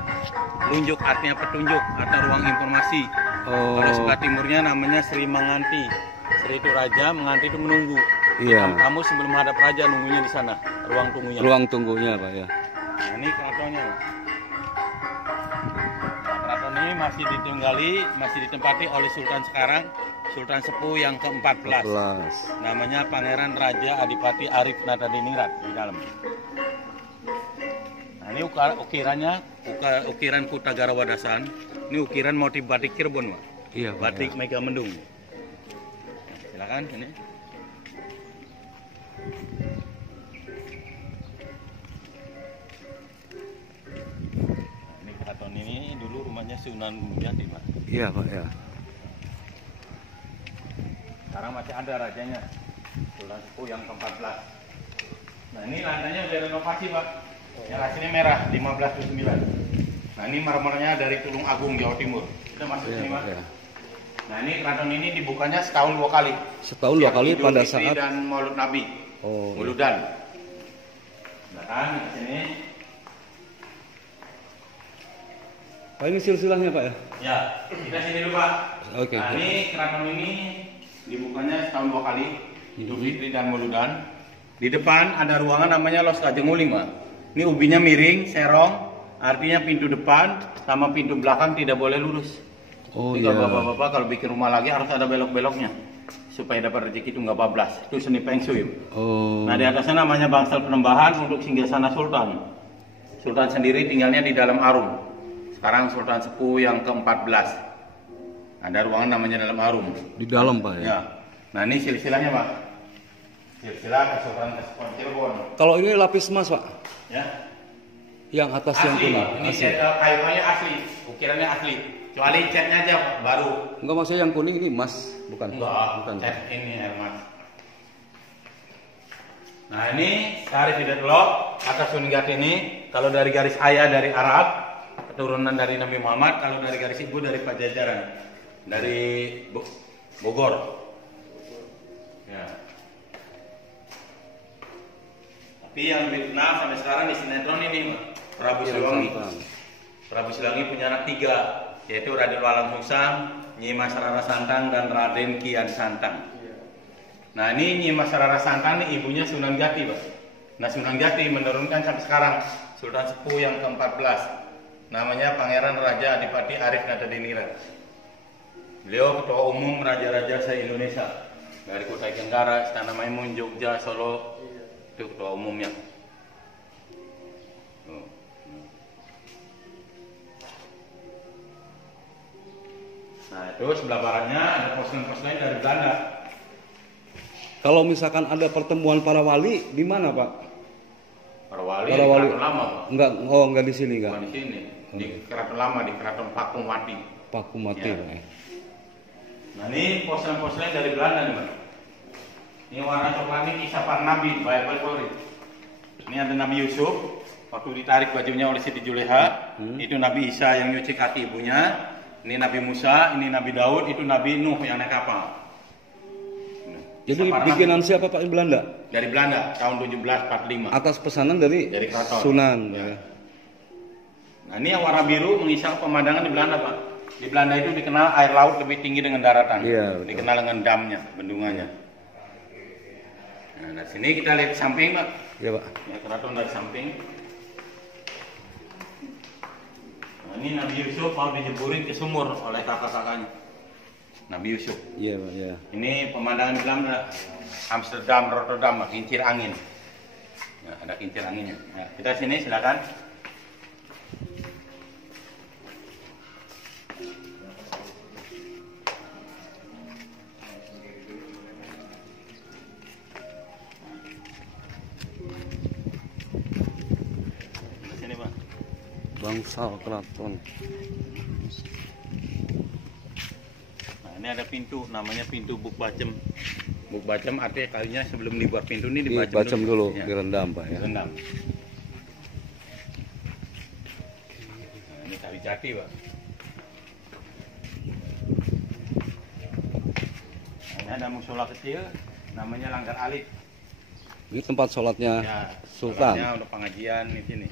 Lunjuk artinya petunjuk atau ruang informasi. Oh. Kalau sebelah timurnya namanya Sri Manganti. Sri itu raja, Manganti itu menunggu. Iya. Kamu sebelum menghadap raja nunggunya di sana, ruang tunggunya. Ruang tunggunya Pak ya. Nah ini keratonnya. Nah, keraton ini masih ditinggali, masih ditempati oleh Sultan sekarang, Sultan Sepuh yang ke-14. 14. Namanya Pangeran Raja Adipati Arif Natadiningrat di dalam. Nah ini ukiran Kutagara Wadasan. Ini ukiran motif batik Cirebon, Pak. Iya, Pak, Batik ya. Megamendung. Nah, silakan ini. Nah, ini keraton ini dulu rumahnya Sunan Gunung Jati, Pak. Iya Pak ya. Sekarang masih ada rajanya, Sultan Sepuh yang ke-14. Nah ini lantainya udah renovasi Pak. Yang aslinya merah, 1529. Nah ini marmernya dari Tulung Agung, Jawa Timur. Kita masuk Iya, sini Pak. ya. Nah ini keraton ini dibukanya setahun 2 kali. Setahun 2 kali Idul pada Fitri saat. dan Maulid Nabi. Oh. Iya. Mauludan. Datang ke sini. Pak ini silsilahnya Pak ya? Ya, kita sini dulu Pak. Oke. Nah ini keraton ini dibukanya setahun 2 kali. Idul Fitri dan Mauludan. Di depan ada ruangan namanya Los Kajeng Uling, Pak. Ini ubinya miring, serong, artinya pintu depan sama pintu belakang tidak boleh lurus. Oh Jadi iya. kalau bapak-bapak kalau bikin rumah lagi harus ada belok-beloknya supaya dapat rezeki itu nggak bablas. Itu seni Feng Shui. Oh. Nah di atasnya namanya Bangsal Penembahan untuk singgasana Sultan. Sultan sendiri tinggalnya di dalam Arum. Sekarang Sultan Sepuh yang ke-14. Ada ruangan namanya dalam Arum. Di dalam Pak ya? Ya. Nah ini silsilahnya Pak. Silsilah Kesultanan Kesepuhan Cirebon. Kalau ini lapis emas Pak? Ya. Yang atas yang Asli kuning? Pak. Ini kayu-kayu asli. Ukirannya asli. Kecuali catnya aja Pak, baru. Enggak maksudnya yang kuning ini emas? Bukan? Enggak, Bukan. cat ini air mas. Nah ini Syarif Hidayatullah atas Sunan ini. Kalau dari garis ayah dari Arab, keturunan dari Nabi Muhammad. Kalau dari garis ibu dari Pajajaran, dari Bogor. Ya. Tapi yang lebih kenal sampai sekarang di sinetron ini Prabu Siliwangi. Prabu Siliwangi punya anak 3, yaitu Raden Walang Sungsang, Nyi Mas Rara Santang, dan Raden Kian Santang. Nah ini Nyi Mas Rara Santang ini ibunya Sunan Jati, Pak. Nah, Sunan Jati menurunkan sampai sekarang Sultan Sepuh yang ke-14. Namanya Pangeran Raja Adipati Arif Natadiningrat. Beliau ketua umum raja-raja se-Indonesia. Dari Kutai Tenggara, Istana Maimun, Jogja, Solo, itu ketua umumnya. Nah, itu sebelah baratnya ada porselen-porselen dari Belanda. Kalau misalkan ada pertemuan para wali di mana, Pak? Para wali Para di wali. Keraton Lama, Pak. Enggak di sini, Bukan enggak. di sini, di Keraton Lama, di Keraton Pakumwati. Pakumati, Ya. Pak. Ya. Nah, ini porselen-porselen dari Belanda nih, Pak. Ini warna coklat ini kisah para nabi, Bible story. Ini ada Nabi Yusuf, waktu ditarik bajunya oleh Siti Juleha, itu Nabi Isa yang nyuci kaki ibunya. Ini Nabi Musa, ini Nabi Daud, itu Nabi Nuh yang naik kapal. Jadi Kisah para bikinan nabi. siapa, Pak, di Belanda? Dari Belanda tahun 1745. Atas pesanan dari Keraton. Sunan. Ya. Ya. Nah, ini yang warna biru mengisah pemandangan di Belanda, Pak. Di Belanda itu dikenal air laut lebih tinggi dengan daratan. Iya, betul. Dikenal dengan damnya, bendungannya. Nah, dari sini kita lihat samping, Pak. Iya, Pak. Ya, keraton dari samping. Nah, ini Nabi Yusuf mau dijeburin ke sumur oleh kakak-kakaknya. Nabi Yusuf. Iya, Pak, ya. Ini pemandangan di Belanda. Amsterdam, Rotterdam, kincir angin. Nah, ada kincir anginnya. Nah, kita sini silakan. Sini, Pak. Bangsal Keraton. Nah, ini ada pintu, namanya pintu Buk Bacem. Buk Bacem artinya kayunya sebelum dibuat pintu ini dibacem Dibacem dulu, Ya, direndam, Pak, ya. direndam. Nah, ini kayu jati, Pak. Nah, ini ada musola kecil, namanya Langgar Alik. Ini tempat sholatnya Ya, Sultan. sholatnya untuk pengajian di sini.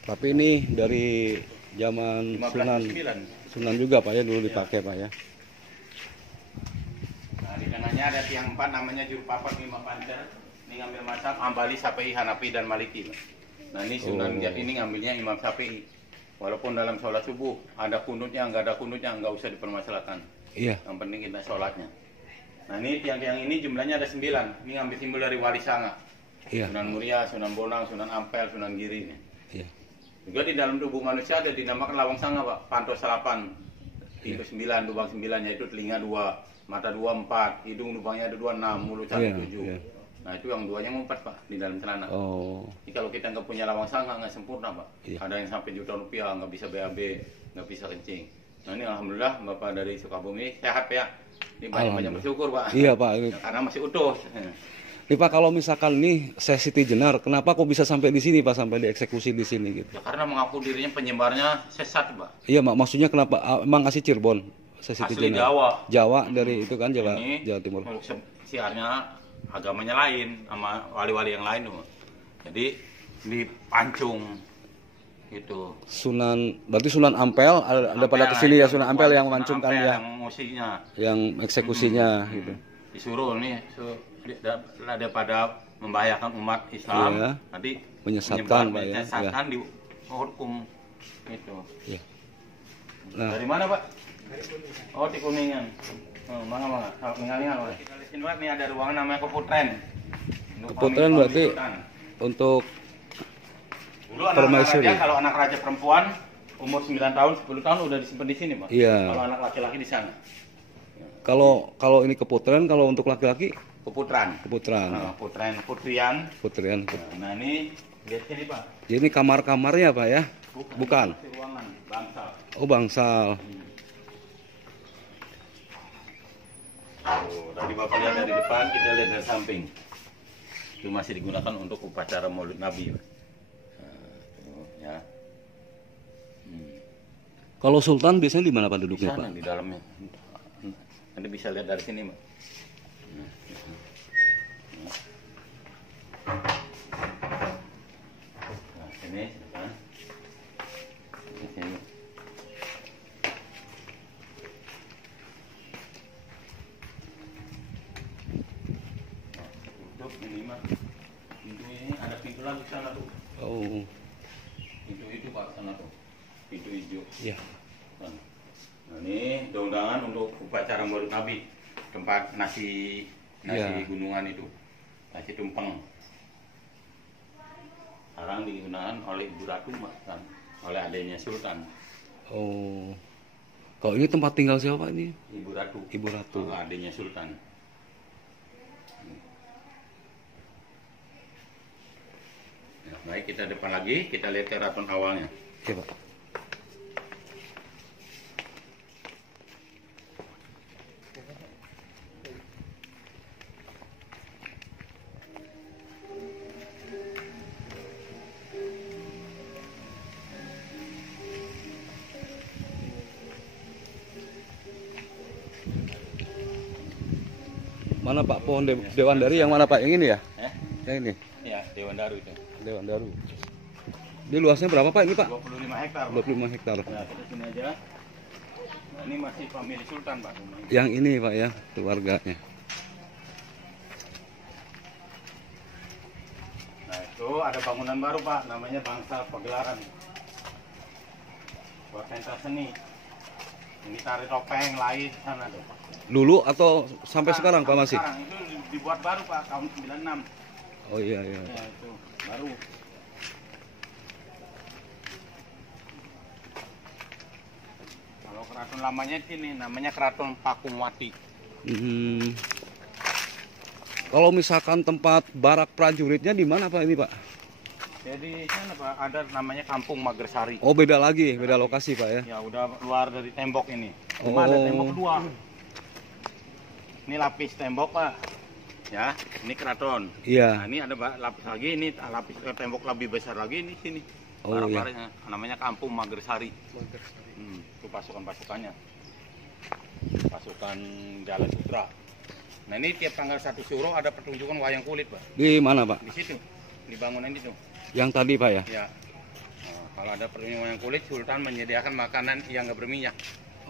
Tapi ini dari zaman Sunan 1509. Sunan juga, Pak, ya, dulu dipakai, Pak, ya. Nah, di tengahnya ada tiang 4 namanya Juru Papat 5 Pancer. Ini ngambil mazhab Hambali, Syafi'i, Hanafi dan Maliki, Pak. Nah, ini Sunan Jati ini ngambilnya Imam Syafi'i. Walaupun dalam sholat subuh ada kunutnya, nggak ada kunutnya, nggak usah dipermasalahkan. Iya. Yang penting kita sholatnya. Nah, ini tiang-tiang ini jumlahnya ada 9. Ini ngambil simbol dari Wali Sanga. Iya. Sunan Muria, Sunan Bonang, Sunan Ampel, Sunan Giri. Iya. Juga di dalam tubuh manusia ada dinamakan lawang sanga, Pak. Panto 8, pintu 9, lubang 9, yaitu telinga 2, mata 2, 4, hidung lubangnya ada 2, 6, mulut 1, Iya, 7. iya. Nah, itu yang 2-nya ngumpet, Pak, di dalam celana. Oh. Jadi kalau kita nggak punya lawang sanga nggak sempurna, Pak. Iya. Ada yang sampai jutaan rupiah, nggak bisa BAB, nggak bisa kencing. Nah, ini alhamdulillah Bapak dari Sukabumi sehat, Pak, ya. Ini banyak-banyak bersyukur, Pak. Iya, Pak. Ya, karena masih utuh. Nih, Pak, kalau misalkan nih saya Siti Jenar, kenapa kok bisa sampai di sini, Pak, sampai dieksekusi di sini gitu? Ya, karena mengaku dirinya penyebarnya sesat, Pak. Iya, Mak, maksudnya kenapa? Emang asli Cirebon? Saya Siti Asli Jenar. Jawa. Jawa dari itu kan Jawa, Ini Jawa Timur. siarnya agamanya lain sama wali-wali yang lain, Pak. Jadi dipancung gitu. Berarti Sunan Ampel ada pada kesini ya, Sunan Ampel yang memancungkan ya, yang musinya yang eksekusinya gitu. disuruh nih daripada membahayakan umat Islam, Iya. nanti Menyesatkan, Pak, ya. menyesatkan di hukum itu. Iya. Nah, Dari mana, Pak? Oh, di Kuningan. Oh, mana? Kalau Kuningan, Pak. Kita lihat, Pak, ini ada ruangan namanya Keputren. Untuk Keputren berarti pemilutan. untuk Dulu anak permaisuri. raja, kalau anak raja perempuan umur 9 tahun, 10 tahun udah disimpan di sini, Pak. Iya. Kalau anak laki-laki di sana. kalau ini keputren, kalau untuk laki-laki Keputran. keputran, Nah, putrian. putrian. Nah, ini lihat sini, Pak. Ini kamar-kamarnya, Pak, ya? Bukan. Ini ruangan bangsal. Oh, bangsal. Oh, tadi Bapak lihat dari depan, kita lihat dari samping. Itu masih digunakan untuk upacara Maulid Nabi, Pak. Nah, tuh, ya. Kalau Sultan biasanya di mana, Pak, Di duduknya, sana Pak? di dalamnya. Nanti bisa lihat dari sini, Pak. Nah, sini, nah. Di sini. Tutup ini. Iya. Nah, ini undangan untuk upacara Maulid Nabi, tempat nasi Iya. gunungan itu, nasi tumpeng. Sekarang digunakan oleh Ibu Ratu, kan, oleh adiknya Sultan. Oh. Kalau ini tempat tinggal siapa Pak ini? Ibu Ratu. Ibu Ratu. Adiknya Sultan. Ya, baik, kita depan lagi, kita lihat keraton awalnya. Oke Pak. Mana Pak pohon Dewan Dari yang mana Pak? Yang ini ya? Yang ini? Ya, Dewan Daru itu. Dewan Daru. Ini luasnya berapa Pak ini Pak? 25 hektar. 25 hektar. Ya, kita sini aja. Nah, ini masih famili Sultan, Pak. Yang ini Pak ya, keluarganya. Nah, itu ada bangunan baru, Pak, namanya Bangsa Pagelaran. Buat pentas seni. Ini tari topeng lain sana tuh, Pak. Dulu atau sampai sekarang Pak masih? Sekarang itu dibuat baru, Pak, tahun 96. Oh iya iya. Ya, itu baru. Kalau keraton lamanya di sini namanya Keraton Pakumwati. Kalau misalkan tempat barak prajuritnya di mana Pak ini Pak? Jadi sana, Pak, ada namanya Kampung Magersari. Oh beda lagi, beda lokasi Pak ya? Ya udah luar dari tembok ini. Oh. Cuma ada tembok dua. Ini lapis tembok, Pak. Ya, ini keraton. Nah, Iya. ini ada lapis lagi, ini lapis tembok lebih besar lagi ini sini. Oh, iya. Barak-baraknya. Namanya Kampung Magersari. Itu pasukan-pasukannya. Pasukan Jalan Sutra. Nah, ini tiap tanggal 1 Syuro ada pertunjukan wayang kulit, Pak. Di mana Pak? Di situ, di bangunan itu. Yang tadi Pak ya? Ya. Nah, kalau ada pertunjukan wayang kulit, Sultan menyediakan makanan yang nggak berminyak.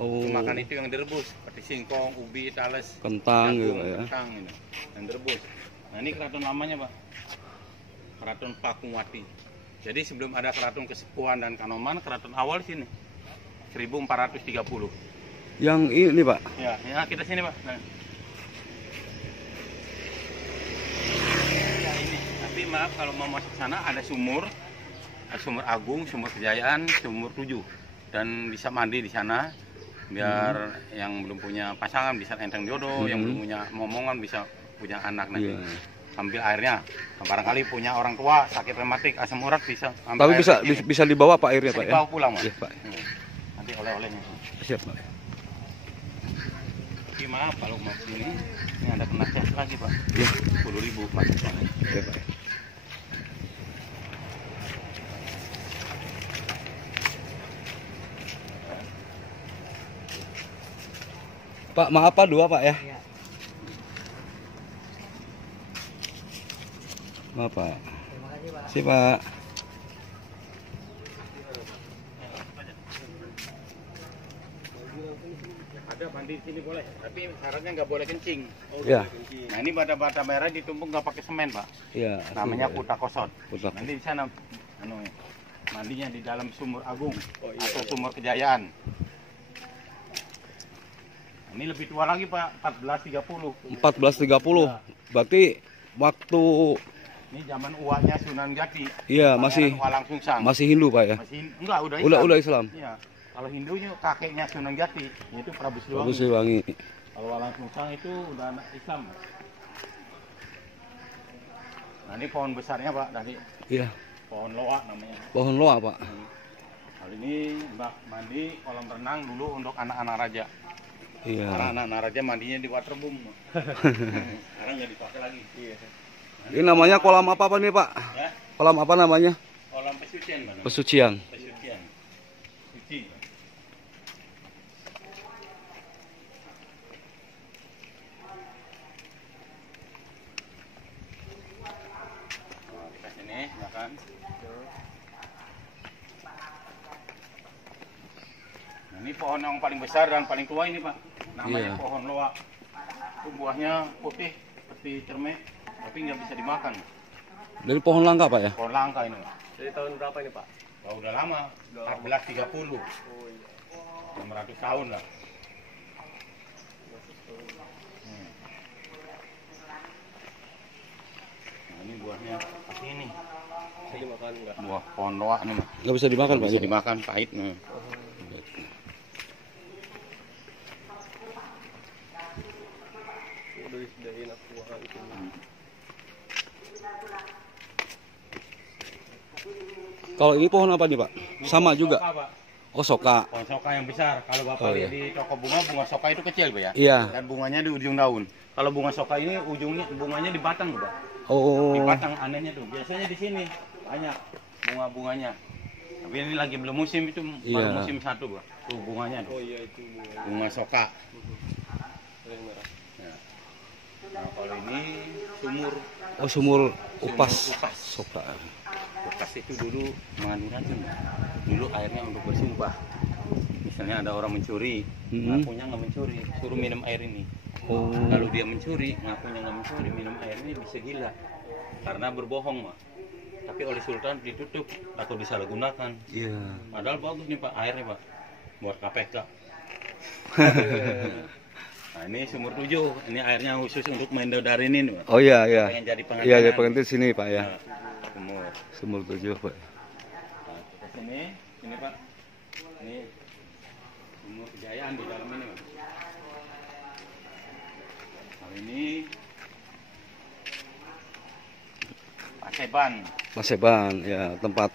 Oh. Makan itu yang direbus, seperti singkong, ubi, talas, Kentang gitu jagung, ya. kentang ini, yang direbus. Nah, ini keraton lamanya, Pak. Keraton Pakumwati. Jadi sebelum ada keraton Kesepuhan dan Kanoman, keraton awal sini 1430. Yang ini Pak? Ya, kita sini, Pak. Nah. Ya, ini. Tapi maaf kalau mau masuk sana ada sumur agung, sumur kejayaan, sumur 7, dan bisa mandi di sana. Biar yang belum punya pasangan bisa enteng jodoh, yang belum punya momongan bisa punya anak nanti. Ambil airnya. Barangkali punya orang tua sakit rematik, asam urat bisa ambil. Tapi bisa dibawa Pak airnya Pak ya? Dibawa pulang, Pak. Iya, Pak. Nanti oleh-olehnya. Siap Pak. Tapi maaf kalau mau sini, ini ada kena cas lagi, Pak. Iya. 10.000 masuknya. Iya Pak. Pak, maaf Pak, 2 Pak ya? Iya. Maaf Pak. Terima kasih Pak. Sip Pak. Ada mandi di sini boleh, tapi syaratnya nggak boleh kencing. Iya. Nah, ini bata-bata merah ditumpuk nggak pakai semen, Pak. Iya. Namanya kuta kosot. Kuta. Nanti di sana mandinya di dalam sumur agung atau sumur kejayaan. Ini lebih tua lagi, Pak, 1430. 1430. Berarti waktu Ini zaman uaknya Sunan Jati. iya Pangeran Walang Sungsang. masih Hindu Pak ya? Masih enggak, udah Islam. Udah Islam. Iya. Kalau Hindunya kakeknya Sunan Jati, yaitu Prabu Siliwangi. Prabu Siliwangi. Kalau Walang Sungsang itu udah anak Islam. Nah, ini pohon besarnya, Pak, tadi. Iya. Pohon loa namanya. Pohon loa Pak. Kali ini Mbak mandi kolam renang dulu untuk anak-anak raja. Iya. Karena anak-anak raja mandinya di waterboom. Sekarang nggak dipakai lagi. Iya. Ini namanya kolam apa nih Pak? Ya, Kolam apa namanya? kolam pesucian, Pak. Pesucian. Pesucian. Suci. Nah, kita sini, ya kan? Nah, ini pohon yang paling besar dan paling tua ini, Pak. Namanya Iya. pohon loa. Itu buahnya putih seperti cermek, tapi nggak bisa dimakan. Dari pohon langka Pak ya? Pohon langka ini, Pak. Dari tahun berapa ini Pak? Oh, udah lama, 1430. 600 tahun lah. Nah, ini buahnya seperti ini. Bisa dimakan enggak? Buah pohon loa nih. Nggak bisa dimakan Pak? Bisa dimakan, pahit nih. Udah disediain aqua itu. Kalau ini pohon apa nih Pak? Sama juga? Soka, Pak. Oh soka. Pohon soka yang besar. Kalau Bapak Oh, lihat iya. di toko bunga soka itu kecil, Pak ya. Iya. Dan bunganya di ujung daun. Kalau bunga soka ini ujungnya bunganya di batang, Pak. Oh. Di batang anehnya tuh. Biasanya di sini banyak bunga-bunganya. Tapi ini lagi belum musim itu, baru Iya. musim 1, Pak. Tuh bunganya tuh. Oh iya itu bunga. Bunga soka. Yang merah. Ya. Nah, kalau ini sumur. Oh sumur upas. Sumur upas. Soka. Bekas itu dulu mengandung racun. Dulu airnya untuk bersumpah. Misalnya ada orang mencuri, ngakunya nggak mencuri, suruh minum air ini. Oh. Kalau dia mencuri, ngakunya nggak mencuri, minum air ini bisa gila. Karena berbohong, Mak. Tapi oleh Sultan ditutup atau disalahgunakan. Iya. Padahal bagus nih Pak airnya, Pak. Buat KPK. Nah, ini sumur 7. Ini airnya khusus untuk mendodarinin, Pak. Oh iya iya. Pengen jadi pengajian. Iya ya pengantin sini Pak ya. Nah, sumur. Sumur 7 Pak. Nah, ke sini Pak. Ini sumur kejayaan di dalam ini, Pak. Nah, ini Paseban. Paseban ya tempat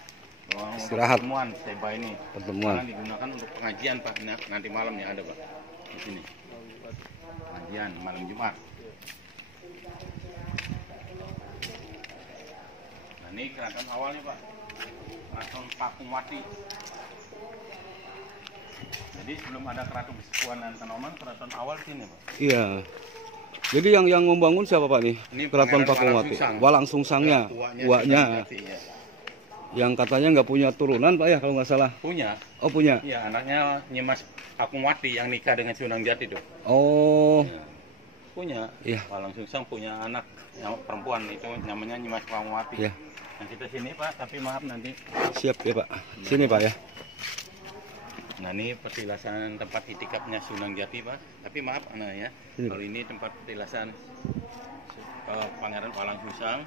Ruang Istirahat. pertemuan Seba ini. pertemuan. Karena digunakan untuk pengajian, Pak. Nah, nanti malam ya ada, Pak. Di sini. Pengajian malam Jumat. Nah, ini keraton awalnya, Pak. Keraton Pakumwati. Jadi sebelum ada keraton Besukuan dan Kanoman, keraton awal sini, Pak. Iya. Jadi yang membangun siapa Pak nih? Ini Keraton Pangeran Pakumwati. Walangsungsang. Walang Sungsangnya, Uaknya uaknya. Sunan Jati, ya. Yang katanya nggak punya turunan Pak ya kalau nggak salah. Punya. Oh punya. Iya, anaknya Nyimas Pakumwati yang nikah dengan Sunan Jati tuh. Oh. Punya. Iya. Walangsungsang punya anak yang perempuan itu namanya Nyimas Pakumwati. Iya. Nah, kita sini, Pak, tapi maaf nanti. Siap ya Pak. Sini Pak ya. Nah, ini petilasan tempat itikafnya Sunan Jati, Pak. Tapi maaf anak ya. Ini, Kalau ini tempat petilasan Pangeran Walangsungsang.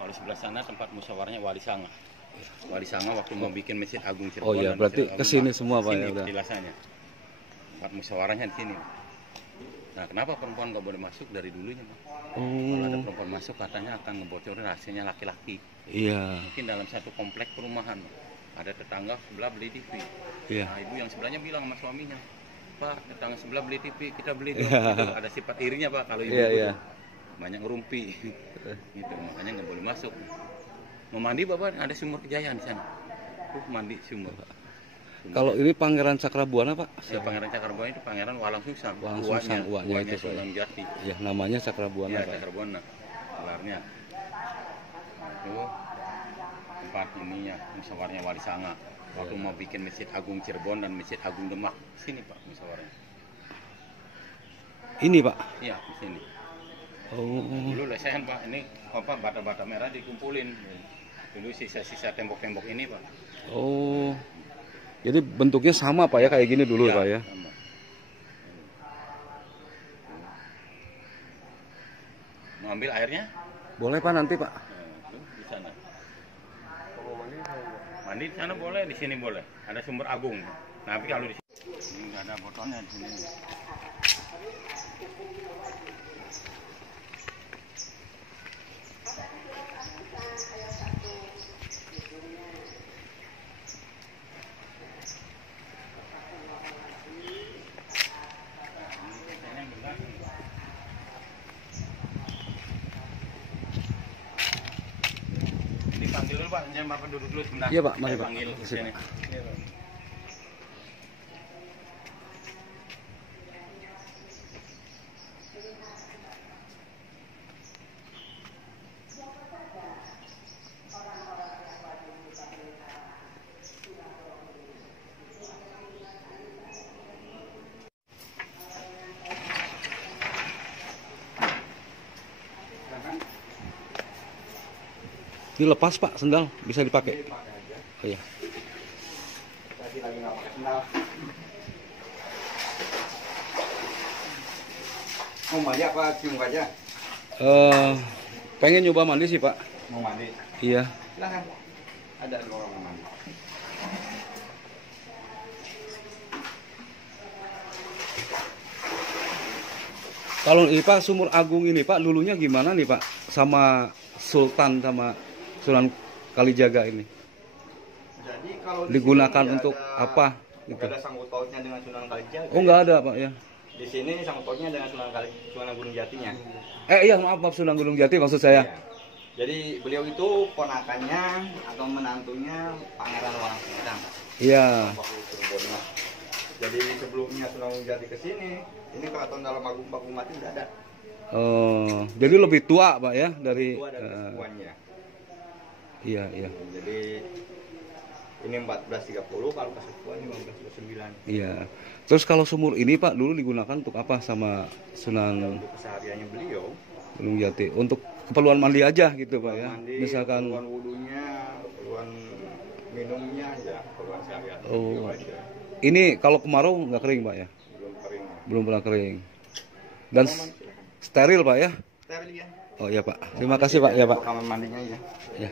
Kalau sebelah sana tempat musyawarahnya Wali Sanga. Wali Sanga waktu mau bikin Masjid Agung Cirebon. Oh iya, dan berarti Masjid ke sini Agung, semua, Pak, sini ya, udah. petilasannya. Tempat musyawarahnya di sini. Nah, kenapa perempuan nggak boleh masuk dari dulunya, Pak? Kalau ada Oh. perempuan masuk katanya akan ngebocorin rahasianya laki-laki. Iya. Mungkin dalam satu komplek perumahan, Pak. Ada tetangga sebelah beli TV. Iya. Nah, ibu yang sebelahnya bilang sama suaminya, Pak, tetangga sebelah beli TV, kita beli dong. Iya. Gitu. Ada sifat irinya, Pak, kalau ibu Iya, itu iya. banyak ngerumpi. Gitu, makanya nggak boleh masuk. Mau mandi, Bapak, ada sumur kejayaan di sana. Mandi sumur. Kalau ini Pangeran Cakrabuana Pak? Ya, Pangeran Cakrabuana itu Pangeran Walangsungsang. Walangsungsang, uaknya itu, Pak. Sunan Jati. Ya namanya Cakrabuana Ya, Pak. Cakrabuana. Gelarnya. Nah, itu tempat ininya, musyawarahnya Wali Sanga. Waktu mau bikin Masjid Agung Cirebon dan Masjid Agung Demak. Sini, Pak, musyawarahnya. Ini Pak. Iya, di sini. Oh. Dulu lesehan, Pak, ini apa bata-bata merah dikumpulin. Dulu sisa-sisa tembok-tembok ini, Pak. Oh. Jadi bentuknya sama Pak ya kayak gini dulu Iya, Pak ya. sama. Mau ambil airnya? Boleh Pak nanti Pak. Tuh, di sana. Kalau mau mandi saya enggak. Mandi di sana boleh, di sini boleh. Ada sumber agung. Nah, tapi kalau di sini ini nggak ada botolnya di sini. Dipanggil dulu, Pak. Jangan Bapak duduk dulu sebentar. Iya, Pak. Mari, Saya Pak. panggil ke Kasih, sini. Pak. Iya, Pak. Dilepas Pak sendal bisa dipakai. Oh iya. Mau mandi apa cium aja? Pengen nyoba mandi sih Pak. Mau mandi? Iya. Silahkan. Ada orang mau mandi. Kalau ini Pak Sumur Agung ini Pak dulunya gimana nih Pak sama Sultan sama Sunan Kalijaga ini? Jadi kalau Digunakan untuk apa? Gitu. Nggak ada sangkut pautnya dengan Sunan Kalijaga. Oh nggak ada Pak ya? Di sini sangkut pautnya dengan Sunan Gunung Jatinya. Iya maaf Sunan Gunung Jati maksud saya. Iya. Jadi beliau itu ponakannya atau menantunya Pangeran Walang Sumedang. Iya. Jadi sebelumnya Sunan Gunung Jati ke sini, ini keraton Dalam Agung Pakumati udah ada. Oh, jadi lebih tua Pak ya dari Tua dari kesukuannya. Iya, iya. Jadi ini 1430, kalau kesukuan 1529. Iya. Terus kalau sumur ini Pak dulu digunakan untuk apa sama Sunan Untuk kesehariannya beliau, Gunung Jati? Untuk keperluan mandi aja gitu Pak ya. mandi, Misalkan keperluan wudhunya, keperluan minumnya ya, keperluan sehari-hari. oh. Ini kalau kemarau nggak kering Pak ya? Belum kering. Belum pernah kering. Dan steril Pak ya? Steril ya. Oh iya Pak. Terima kasih Pak ya Pak. Kamar mandinya ya. Ya.